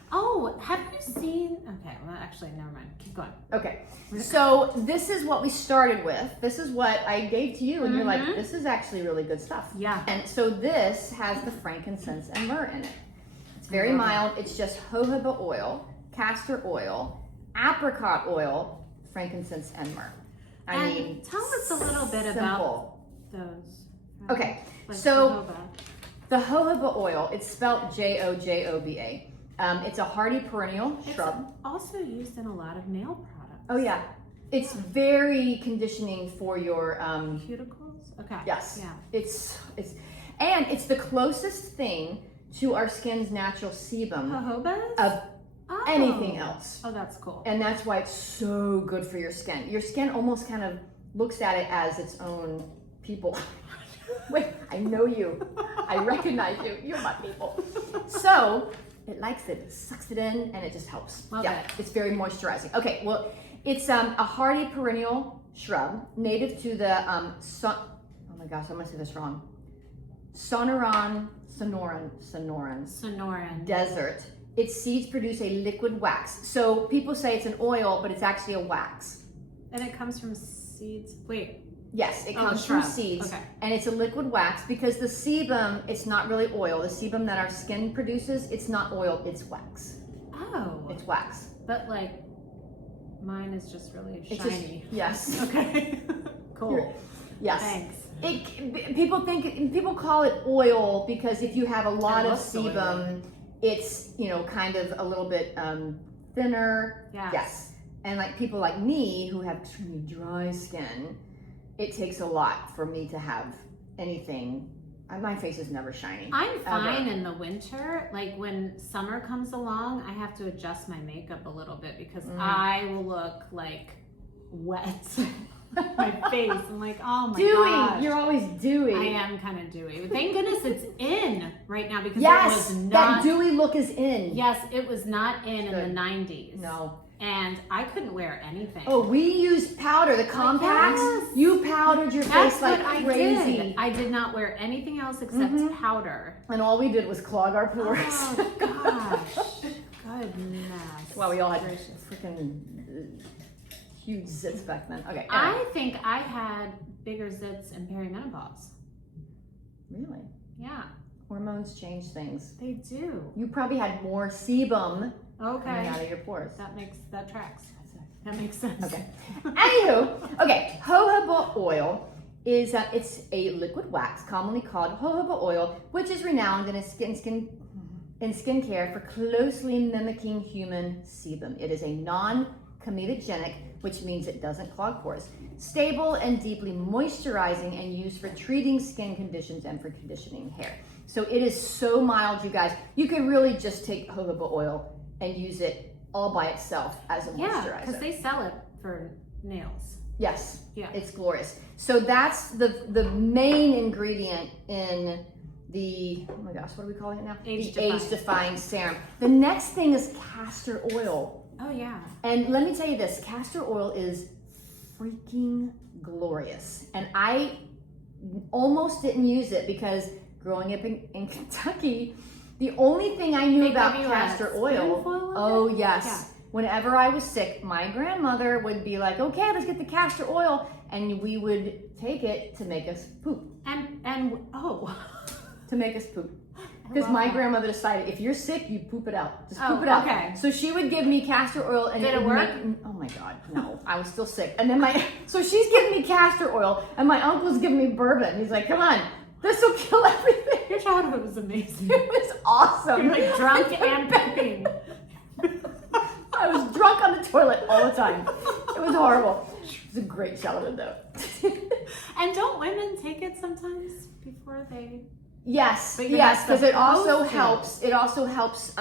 Oh, have you seen? Okay, well, actually, never mind. Keep going. Okay, so this is what we started with. This is what I gave to you, and you're like, this is actually really good stuff. Yeah. And so this has the frankincense and myrrh in it. It's very mild. It's just jojoba oil, castor oil, apricot oil, frankincense, and myrrh. I mean, tell us a little bit simple. about those. Okay, Like so jojoba. the jojoba oil, it's spelled Jojoba. It's a hardy perennial shrub. It's also used in a lot of nail products. Oh yeah, it's very conditioning for your Cuticles? Okay. yes. Yeah. It's the closest thing to our skin's natural sebum Jojobas? of anything else. Oh, that's cool. And that's why it's so good for your skin. Your skin almost kind of looks at it as its own people. Wait, I know you. I recognize you. You're my people. So it likes it, sucks it in, and it just helps. Love yeah, it. it's very moisturizing. Okay, well, it's a hardy perennial shrub native to the oh my my gosh, I'm gonna say this wrong. Sonoran Desert. Its seeds produce a liquid wax. So people say it's an oil, but it's actually a wax. And it comes from seeds. Wait. Yes, it Oh, comes the from shrub. seeds, Okay. and it's a liquid wax because the sebum, it's not really oil. The sebum that our skin produces, it's not oil, it's wax. Oh. It's wax. But like, mine is just really It's just, shiny. yes. Okay. Cool. Yes. Thanks. People call it oil because if you have a lot It of looks oily. sebum, it's, kind of a little bit thinner. Yes. Yes. And like people like me who have extremely dry skin, it takes a lot for me to have anything. My face is never shiny. I'm fine ever. in the winter. Like when summer comes along, I have to adjust my makeup a little bit because I will look like wet. My face. I'm like, oh my Dewy. gosh. You're always dewy. I am kind of dewy. But thank goodness it's in right now because Yes, it was not. that dewy look is in. Yes, it was not in Good. the 90s. No. And I couldn't wear anything. Oh, we used powder, the compacts. yes. You powdered your That's face like what I crazy. did. I did not wear anything else except powder. And all we did was clog our pores. Oh gosh. Goodness. Well, we all had gracious. freaking huge zits back then. Okay. I think I had bigger zits in perimenopause. Really? Yeah, Hormones change things. they do. You probably had more sebum coming Okay. out of your pores. That tracks. That makes sense. Okay. Anywho, okay, jojoba oil is it's a liquid wax commonly called jojoba oil, which is renowned in skincare for closely mimicking human sebum. It is a non-comedogenic, which means it doesn't clog pores, stable and deeply moisturizing, and used for treating skin conditions and for conditioning hair. So it is so mild, you guys. You can really just take jojoba oil and use it all by itself as a Yeah, moisturizer. because they sell it for nails. Yes, Yeah. it's glorious. So that's the main ingredient in the, oh my gosh, what are we calling it now? The age-defying serum. The next thing is castor oil. Oh yeah. And let me tell you this, castor oil is freaking glorious. And I almost didn't use it because growing up in Kentucky, the only thing I knew They about give you a castor oil, spoonful of oh it? yes. Yeah. Whenever I was sick, my grandmother would be like, okay, let's get the castor oil. And we would take it to make us poop. And oh. To make us poop. I Because love my that. grandmother decided, if you're sick, you poop it out. Just Oh, poop it out. okay. So she would give me castor oil, and Did it would work? oh my God, no! I was still sick. And then so she's giving me castor oil, and my uncle's giving me bourbon. He's like, "Come on, this will kill everything." Your childhood was amazing. It was awesome. You're like drunk and pooping. I was drunk on the toilet all the time. It was horrible. It was a great childhood, though. And don't women take it sometimes before they? Yes, But you're yes, not because it also supposed to. helps. It also helps.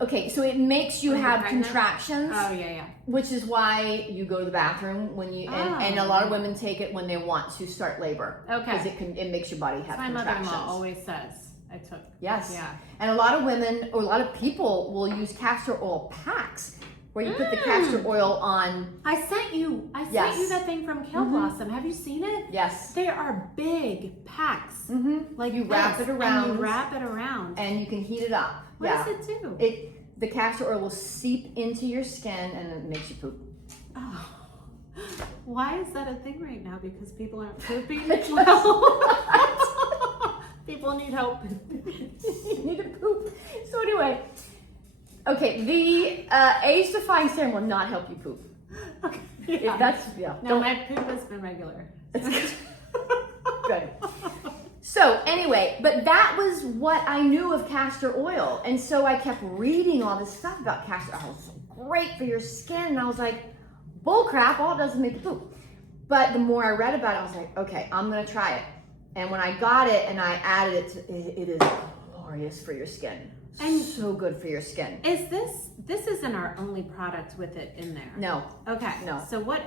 Okay, so it makes you When you're have pregnant? contractions. Oh yeah. Which is why you go to the bathroom when you and a lot of Oh. women take it when they want to start labor. Okay. Because it makes your body have My contractions. mother-in-law always says I took. Yes. Yeah. And a lot of women or a lot of people will use castor oil packs where you put the castor oil on. I sent you Yes. that thing from Kale Blossom. Have you seen it? Yes. They are big packs. Mm-hmm. Like You wrap this, it around. And you wrap it around. And you can heat it up. What yeah. does it do? The castor oil will seep into your skin and it makes you poop. Oh. Why is that a thing right now? Because people aren't pooping Because- well. People need help. You need to poop. So anyway, okay, the age-defying serum will not help you poop. Okay. If that's No, my poop has been regular. It's good. So anyway, but that was what I knew of castor oil, and so I kept reading all this stuff about castor oil. It's so great for your skin, and I was like, bull crap, all it does is make you poop. But the more I read about it, I was like, okay, I'm gonna try it. And when I got it and I added it, it is glorious for your skin. And so good for your skin. Is this isn't our only product with it in there? No, Okay. No. So what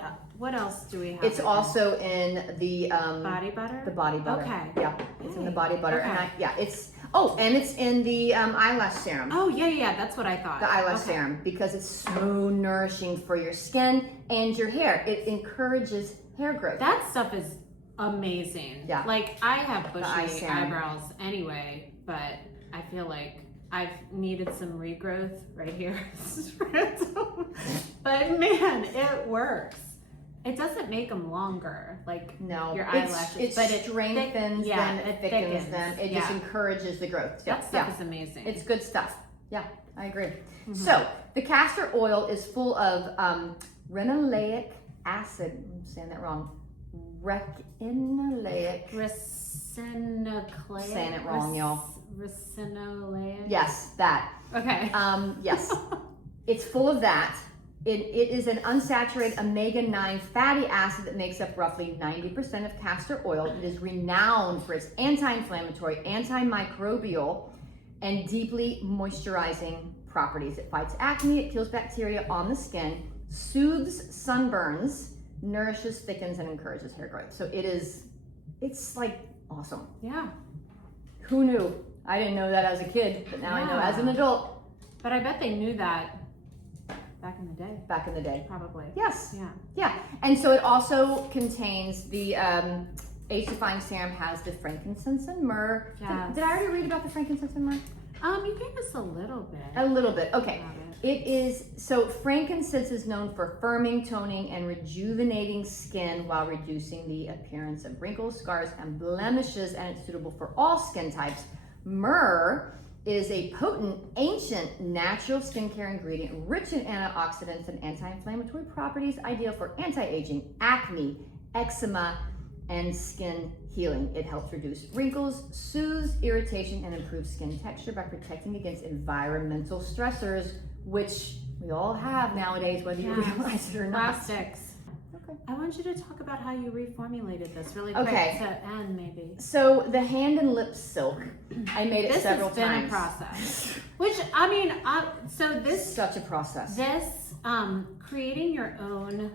else do we have? it's in also in the body butter. the body butter. Okay. Yeah, it's in the body butter, Okay. and it's and it's in the eyelash serum. Oh yeah, that's what I thought. The eyelash Okay. serum, because it's so nourishing for your skin and your hair. It encourages hair growth. That stuff is amazing. Yeah. Like I have The eye bushy serum. eyebrows anyway, but I feel like I've needed some regrowth right here. But man, it works. It doesn't make them longer, like No, your it's- eyelashes, it but it strengthens them, it thickens them, it just yeah. encourages the growth. That stuff is amazing. It's good stuff. Yeah, I agree. Mm-hmm. So the castor oil is full of renoleic acid. I'm saying that wrong. Renoleic. Racinoleic. Saying it wrong, y'all. Racinoleic. Yes, that. Okay. Yes, it's full of that. It is an unsaturated omega-9 fatty acid that makes up roughly 90% of castor oil. It is renowned for its anti-inflammatory, antimicrobial, and deeply moisturizing properties. It fights acne, it kills bacteria on the skin, soothes sunburns, nourishes, thickens, and encourages hair growth. So it's like awesome. Yeah. Who knew? I didn't know that as a kid, but now I know as an adult. But I bet they knew that back in the day. Back in the day. Probably. Yes. Yeah. Yeah. And so it also contains the age-defying serum has the frankincense and myrrh. Yes. Did I already read about the frankincense and myrrh? You gave us a little bit. A little bit. Okay. about it. It is, so frankincense is known for firming, toning, and rejuvenating skin while reducing the appearance of wrinkles, scars, and blemishes, and it's suitable for all skin types. Myrrh is a potent, ancient, natural skincare ingredient rich in antioxidants and anti-inflammatory properties, ideal for anti-aging, acne, eczema, and skin healing. It helps reduce wrinkles, soothes irritation, and improves skin texture by protecting against environmental stressors, which we all have nowadays, whether you realize it or not. Plastics. Okay. I want you to talk about how you reformulated this really quick to end, maybe. So the hand and lip silk, I made it several This has been times. a process. Which, I mean, so this, Such a process. creating your own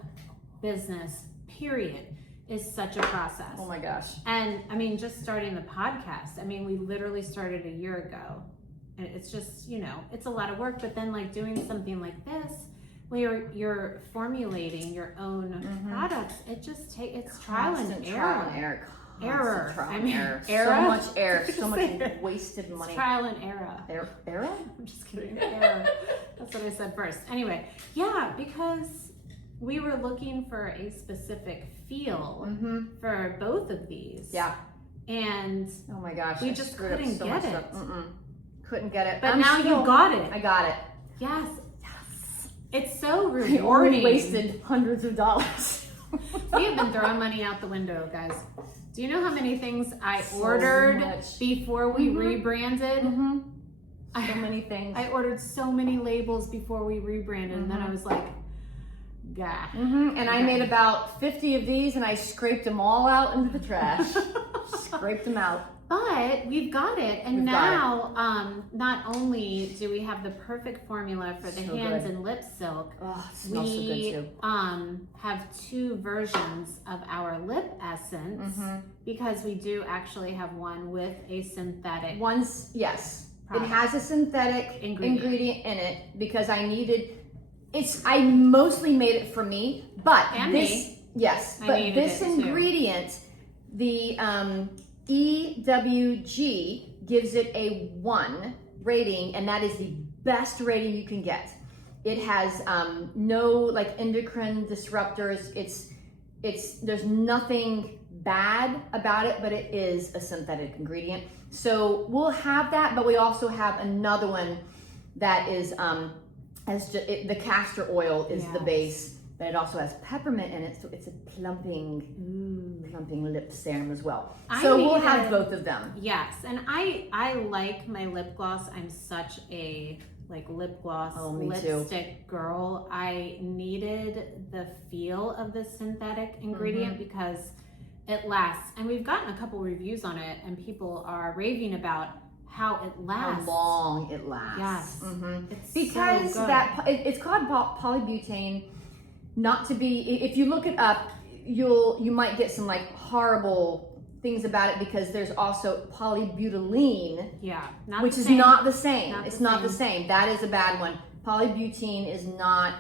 business, period, is such a process. Oh my gosh. And I mean, just starting the podcast, I mean, we literally started a year ago. And it's just, it's a lot of work, but then like doing something like this, where you're formulating your own products, it just it's trial and error. Error. I mean, error. error? So much error. So much wasted It's money. trial and error. Error? I'm just kidding. Error. That's what I said first. Anyway, yeah, because we were looking for a specific feel for both of these. Yeah. And oh my gosh. we I just screwed up couldn't so get much it. stuff. Couldn't get it. But I'm now still- you got it. I got it. Yes. It's so We rewarding. already wasted hundreds of dollars. We have been throwing money out the window, guys. Do you know how many things I So ordered much. before we rebranded? So many things. I ordered so many labels before we rebranded, and then I was like, gah. And I made about 50 of these, and I scraped them all out into the trash. Scraped them out. But we've got it, and We've got now not only do we have the perfect formula for the So hands good. and lip silk, Oh, it smells so we good too. have 2 versions of our lip essence because we do actually have one with a synthetic. Yes. Product. It has a synthetic Ingredient. ingredient in it because I needed. I mostly made it for me, but And this me. yes, I but needed this it too. ingredient, the EWG gives it a 1 rating, and that is the best rating you can get. It has no like endocrine disruptors. There's nothing bad about it, but it is a synthetic ingredient. So we'll have that, but we also have another one that is the castor oil is the base, but it also has peppermint in it, so it's a plumping lip serum as well. So we'll have both of them. Yes, and I like my lip gloss. I'm such a lip gloss, me too. lipstick girl. I needed the feel of the synthetic ingredient because it lasts. And we've gotten a couple reviews on it, and people are raving about how it lasts. How long it lasts. Yes. It's Because so good. it's called polybutane. Not to be, if you look it up, you might get some horrible things about it because there's also polybutylene, which is not the same. It's not the same. That is a bad one. Polybutene is not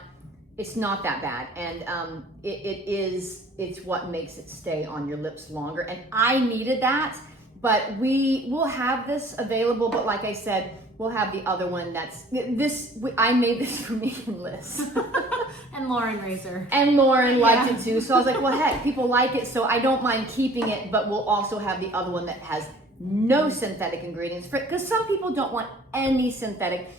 It's not that bad, and it's what makes it stay on your lips longer. And I needed that, but we will have this available. But like I said, we'll have the other one. I made this for me and Liz, And Lauren Razor. and Lauren liked it too. So I was like, well, heck, people like it, so I don't mind keeping it. But we'll also have the other one that has no synthetic ingredients, because some people don't want any synthetic.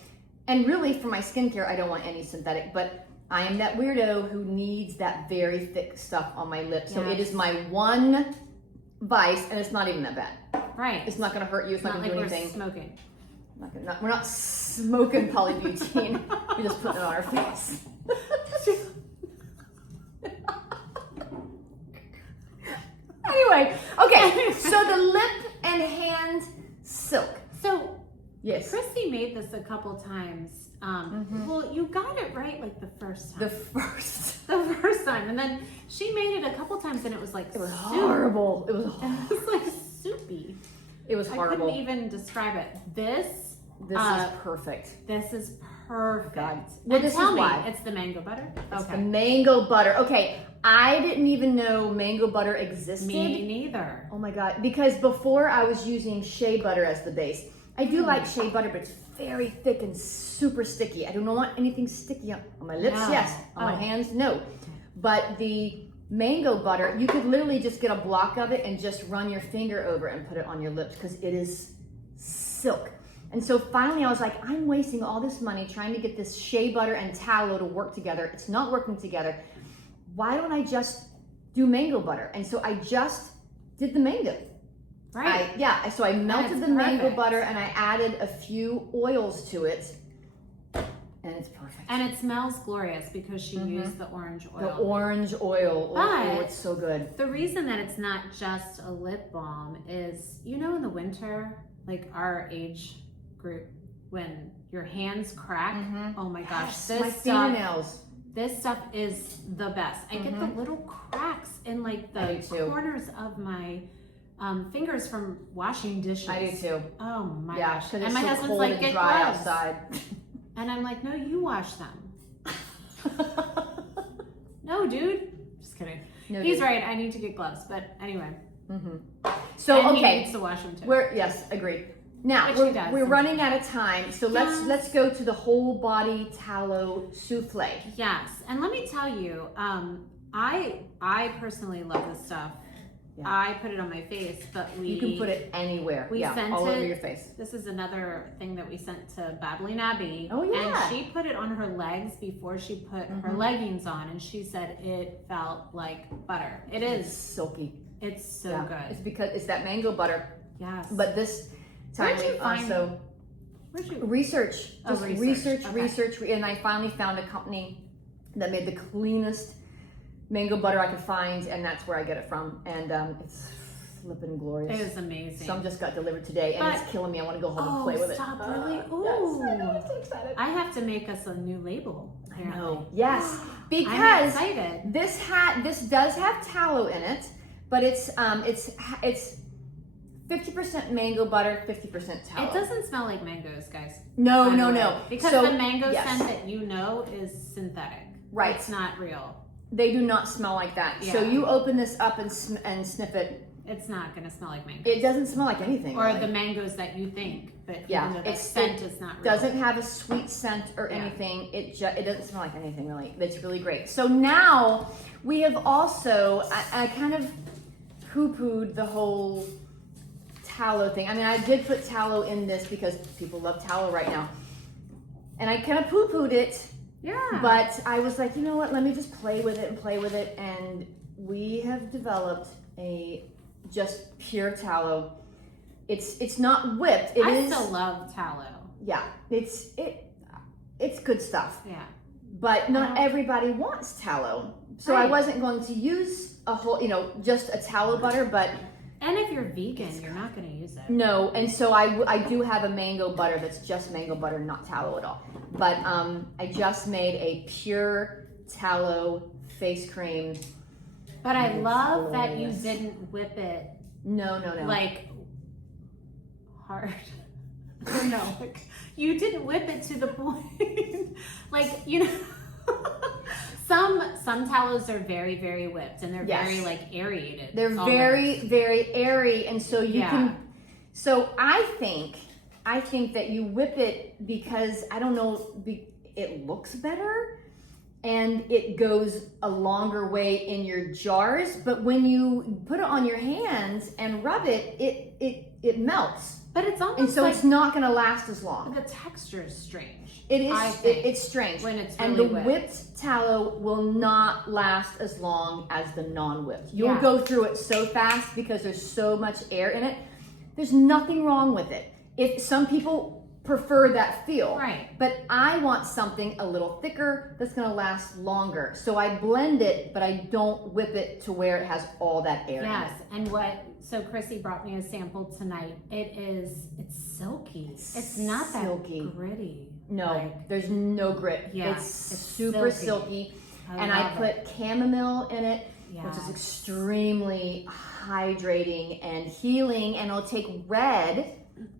And really, for my skincare, I don't want any synthetic, but I am that weirdo who needs that very thick stuff on my lips. So it is my one vice, and it's not even that bad. Right. It's not going to hurt you. It's not going to do anything. We're smoking. We're not smoking polybutene. We're just putting it on our face. Anyway, okay. So the lip and hand silk. So Yes. Christy made this a couple times. Well, you got it right like the first time. The first time, and then she made it a couple times, and it was like It was soup. horrible. It was It was like soupy. It was I horrible. couldn't even describe it. This This is perfect. This is perfect. God. Well, And this tell is me, why. it's the mango butter. It's the Okay. mango butter. Okay, I didn't even know mango butter existed. Me neither. Oh my God, because before I was using shea butter as the base. I do like shea butter, but it's very thick and super sticky. I don't want anything sticky on my lips, No. yes. On my Oh. hands, no. But the mango butter, you could literally just get a block of it and just run your finger over and put it on your lips, because it is silk. And so finally I was like, I'm wasting all this money trying to get this shea butter and tallow to work together. It's not working together. Why don't I just do mango butter? And so I just did the mango. Right. So I melted it's the mango perfect. butter and I added a few oils to it, and it's perfect. And it smells glorious because she used the orange oil. The orange oil, But- it's so good. The reason that it's not just a lip balm is, you know, in the winter, like our age group, when your hands crack, oh my gosh, My this stuff, fingernails. this stuff is the best. I get the little cracks in like I the do too. corners of my fingers from washing dishes. I do too. Oh my Yeah, gosh. because And it's my so husband's cold like, and get dry gloves. outside. And I'm like, no, you wash them. No, dude. Just kidding. No, He's dude. right. I need to get gloves. But anyway. So And he okay, needs to wash them too. yes, agreed. Now Which he does we're running out of time, so Yes. let's go to the whole body tallow souffle. Yes. And let me tell you, I personally love this stuff. Yeah. I put it on my face, but You can put it anywhere. we sent all it- over your face. This is another thing that we sent to Babbling Abby. Oh, yeah. And she put it on her legs before she put her leggings on, and she said it felt like butter. It It's is. silky. It's so Yeah. good. It's because it's that mango butter. Yes. But this time Where'd you we find- also Where'd you? research, Oh, just research. research, Okay. and I finally found a company that made the cleanest mango butter I could find, and that's where I get it from. And it's flippin' glorious. It is amazing. Some just got delivered today, and But- it's killing me. I want to go home and Oh, play with stop, it. really? Yes, Ooh. I know, I'm so excited. I have to make us a new label. I apparently. know. Yes, I'm because excited. this does have tallow in it, but it's 50% mango butter, 50% tallow. It doesn't smell like mangoes, guys. No, by no, the way. no. Because So, the mango yes. scent that you know is synthetic. Right. It's not real. They do not smell like that. So Yeah. you open this up and sniff it. It's not going to smell like mango. It doesn't smell like anything. Or really. the mangoes that you think, but Yeah, even though the it's- scent is not real. Doesn't have a sweet scent or Yeah. anything. It doesn't smell like anything really. It's really great. So now we have also I kind of poo-pooed the whole tallow thing. I mean, I did put tallow in this because people love tallow right now, and I kind of poo-pooed it. Yeah. But I was like, you know what? Let me just play with it, and we have developed a just pure tallow. It's not whipped. It I is. still love tallow. Yeah, it's good stuff. Yeah. But not Uh-huh. everybody wants tallow, so I Right. wasn't going to use a whole, just a tallow butter. But And if you're vegan, you're not going to use it. no, and so I do have a mango butter that's just mango butter, not tallow at all. But I just made a pure tallow face cream. But I It's love that you glorious. didn't whip it No. like hard. No, like, you didn't whip it to the point. Like, some tallows are very, very whipped and they're Yes. very like aerated. They're almost. very, very airy, and so you Yeah. can. So I think that you whip it because I don't know, it looks better, and it goes a longer way in your jars. But when you put it on your hands and rub it, it melts, But it's almost and so like it's not going to last as long. the texture is strange. It is. I think, It's strange. when it's And really the whipped. whipped tallow will not last as long as the non-whipped. You'll Yeah. go through it so fast because there's so much air in it. There's nothing wrong with it. If some people prefer that feel, Right. but I want something a little thicker that's going to last longer. So I blend it, but I don't whip it to where it has all that air Yes, in it. so Chrissy brought me a sample tonight. It's silky. It's not that Silky. gritty. No, Like, there's no grit. Yeah, it's it's super silky. silky. And I love put chamomile in it, Yeah. which is extremely hydrating and healing, and it'll take red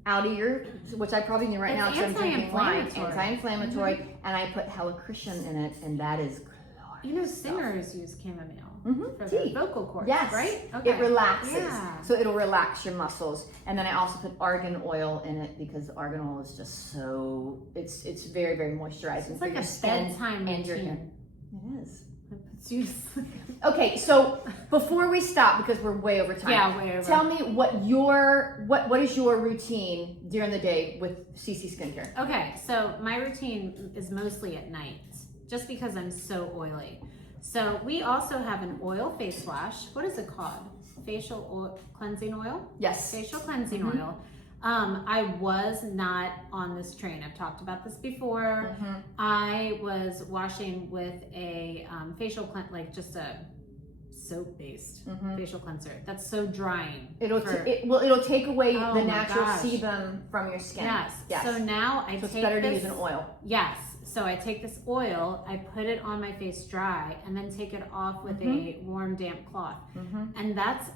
out of your, which I probably need right now It's because I'm drinking wine. anti-inflammatory. Anti-inflammatory, and I put helichrysum in it, and that is glorious. You know, singers use chamomile for tea. their vocal cords, Yes, right? it relaxes, Yeah. so it'll relax your muscles. And then I also put argan oil in it because argan oil is just so, it's very, very moisturizing It's for like your a skin bedtime and your hair. routine. It is. It puts you to sleep. Okay, so before we stop, because we're way over time, Yeah, way over. tell me what is your routine during the day with CC Skincare? Okay, so my routine is mostly at night, just because I'm so oily. So we also have an oil face wash. What is it called? Facial oil, cleansing oil? Yes. Facial cleansing Mhm. oil. I was not on this train. I've talked about this before. Mhm. I was washing with a facial like just a soap-based Mhm. facial cleanser. That's so drying. It'll for- it'll take away Oh the my natural gosh. sebum from your skin. Yes. Yes. So now I So it's take better to this, use an oil. Yes. So I take this oil, I put it on my face dry, and then take it off with a warm, damp cloth. Mhm. And that's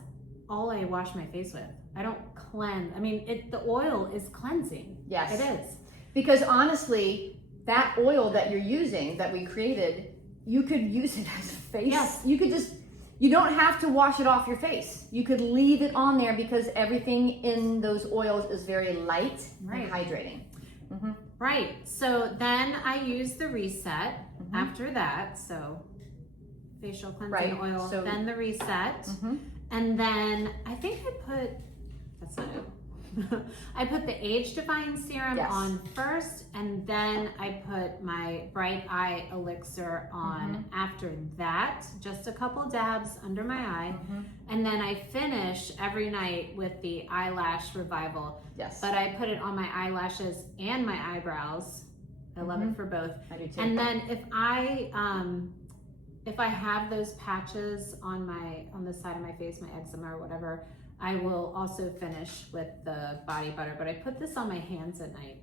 all I wash my face with. I don't cleanse. I mean, the oil is cleansing. Yes. It is. Because honestly, that oil that you're using, that we created, you could use it as a face. Yes. You don't have to wash it off your face. You could leave it on there because everything in those oils is very light and hydrating. Mhm. Right. So then I use the reset Mhm. after that. So facial cleansing Right. oil, So- then the reset. Mhm. And then I think that's not it. I put the age defying serum Yes. on first, and then I put my bright eye elixir on after that, just a couple dabs under my eye. Mhm. And then I finish every night with the eyelash revival, Yes. but I put it on my eyelashes and my eyebrows. I love it for both. I do too. And then if I have those patches on the side of my face, my eczema or whatever, I will also finish with the body butter. But I put this on my hands at night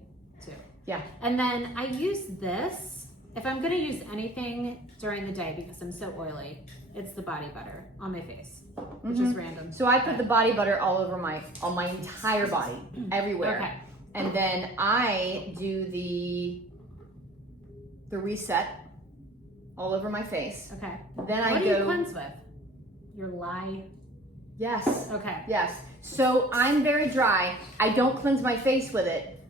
too. Yeah. And then I use this if I'm gonna use anything during the day because I'm so oily. It's the body butter on my face, which is random. So I put the body butter all over on my entire body, everywhere. Okay. And then I do the reset all over my face. Okay. Then What I do you go. cleanse with? Your lye. Yes. Okay. Yes. So I'm very dry. I don't cleanse my face with it.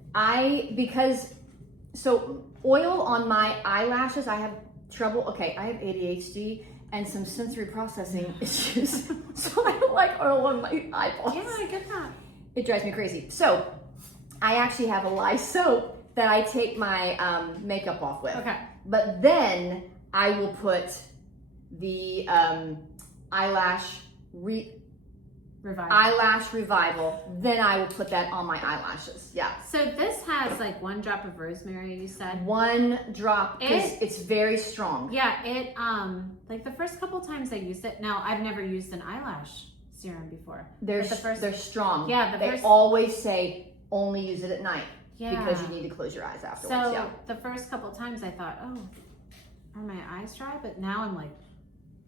So oil on my eyelashes, I have trouble. Okay, I have ADHD and some sensory processing issues. So I don't like oil on my eyeballs. Yeah, I get that. It drives me crazy. So I actually have a lye soap that I take my makeup off with. Okay. But then I will put the eyelash revival. Then I will put that on my eyelashes. Yeah. So this has like 1 drop of rosemary, you said? 1 drop because it's very strong. Yeah, it like the first couple times I used it. Now I've never used an eyelash serum before. They're But they're strong. Yeah, they always say only use it at night Yeah. because you need to close your eyes afterwards. So Yeah. the first couple times I thought, oh, are my eyes dry? But now I'm like,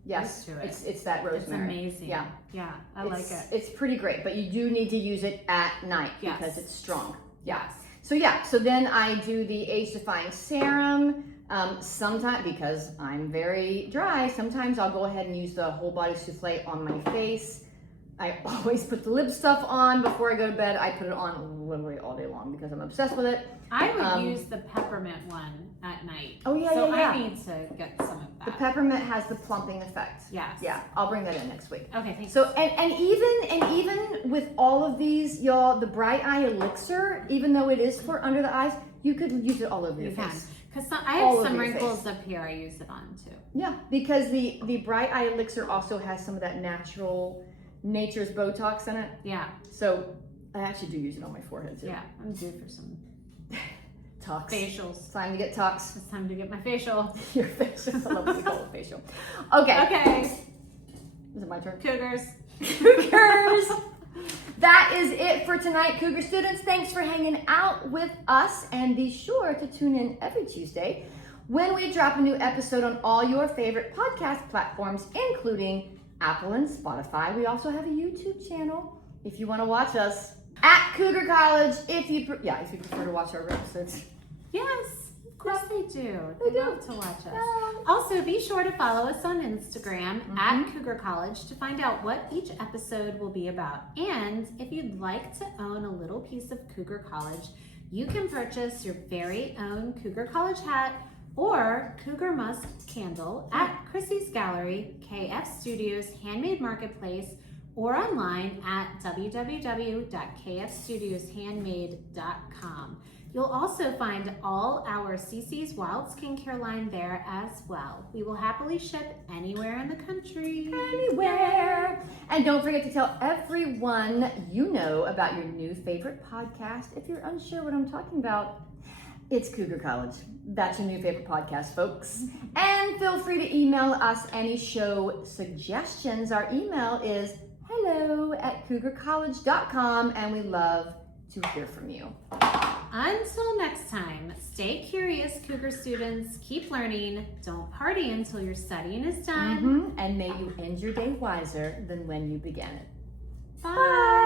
Yes, to it. it's that rosemary. It's amazing. Yeah. Yeah, I like it. It's pretty great, but you do need to use it at night Yes. because it's strong. Yeah. Yes. So then I do the age defying serum. Sometimes, because I'm very dry, sometimes I'll go ahead and use the whole body souffle on my face. I always put the lip stuff on before I go to bed. I put it on literally all day long because I'm obsessed with it. I would use the peppermint one at night. Oh yeah, so yeah. I need to get some of that. The peppermint has the plumping effect. Yes. Yeah, I'll bring that in next week. Okay, thanks. So and even with all of these, y'all, the Bright Eye Elixir, even though it is for under the eyes, you could use it all over your face. Because I All have over some your wrinkles face. up here I use it on too. Yeah, because the Bright Eye Elixir also has some of that nature's Botox in it. Yeah. So I actually do use it on my forehead too. Yeah, I'm due for some Tux. facials. It's time to get tux. It's time to get my facial. Your facial. I love what you call it, facial. Okay. Okay. Is it my turn? Cougars. Cougars! That is it for tonight, Cougar students. Thanks for hanging out with us, and be sure to tune in every Tuesday when we drop a new episode on all your favorite podcast platforms, including Apple and Spotify. We also have a YouTube channel if you want to watch us at Cougar College. If you prefer to watch our episodes. Yes, of course they do. They do. love to watch us. Also, be sure to follow us on Instagram at Cougar College to find out what each episode will be about. And if you'd like to own a little piece of Cougar College, you can purchase your very own Cougar College hat or Cougar Musk candle at Chrissy's Gallery, KF Studios Handmade Marketplace, or online at www.kfstudioshandmade.com. You'll also find all our CC's Wild Skincare line there as well. We will happily ship anywhere in the country. Anywhere. And don't forget to tell everyone you know about your new favorite podcast. If you're unsure what I'm talking about, it's Cougar College. That's your new favorite podcast, folks. And feel free to email us any show suggestions. Our email is hello@cougarcollege.com, and we love to hear from you. Until next time, stay curious, Cougar students. Keep learning. Don't party until your studying is done. And may you end your day wiser than when you began it. Bye.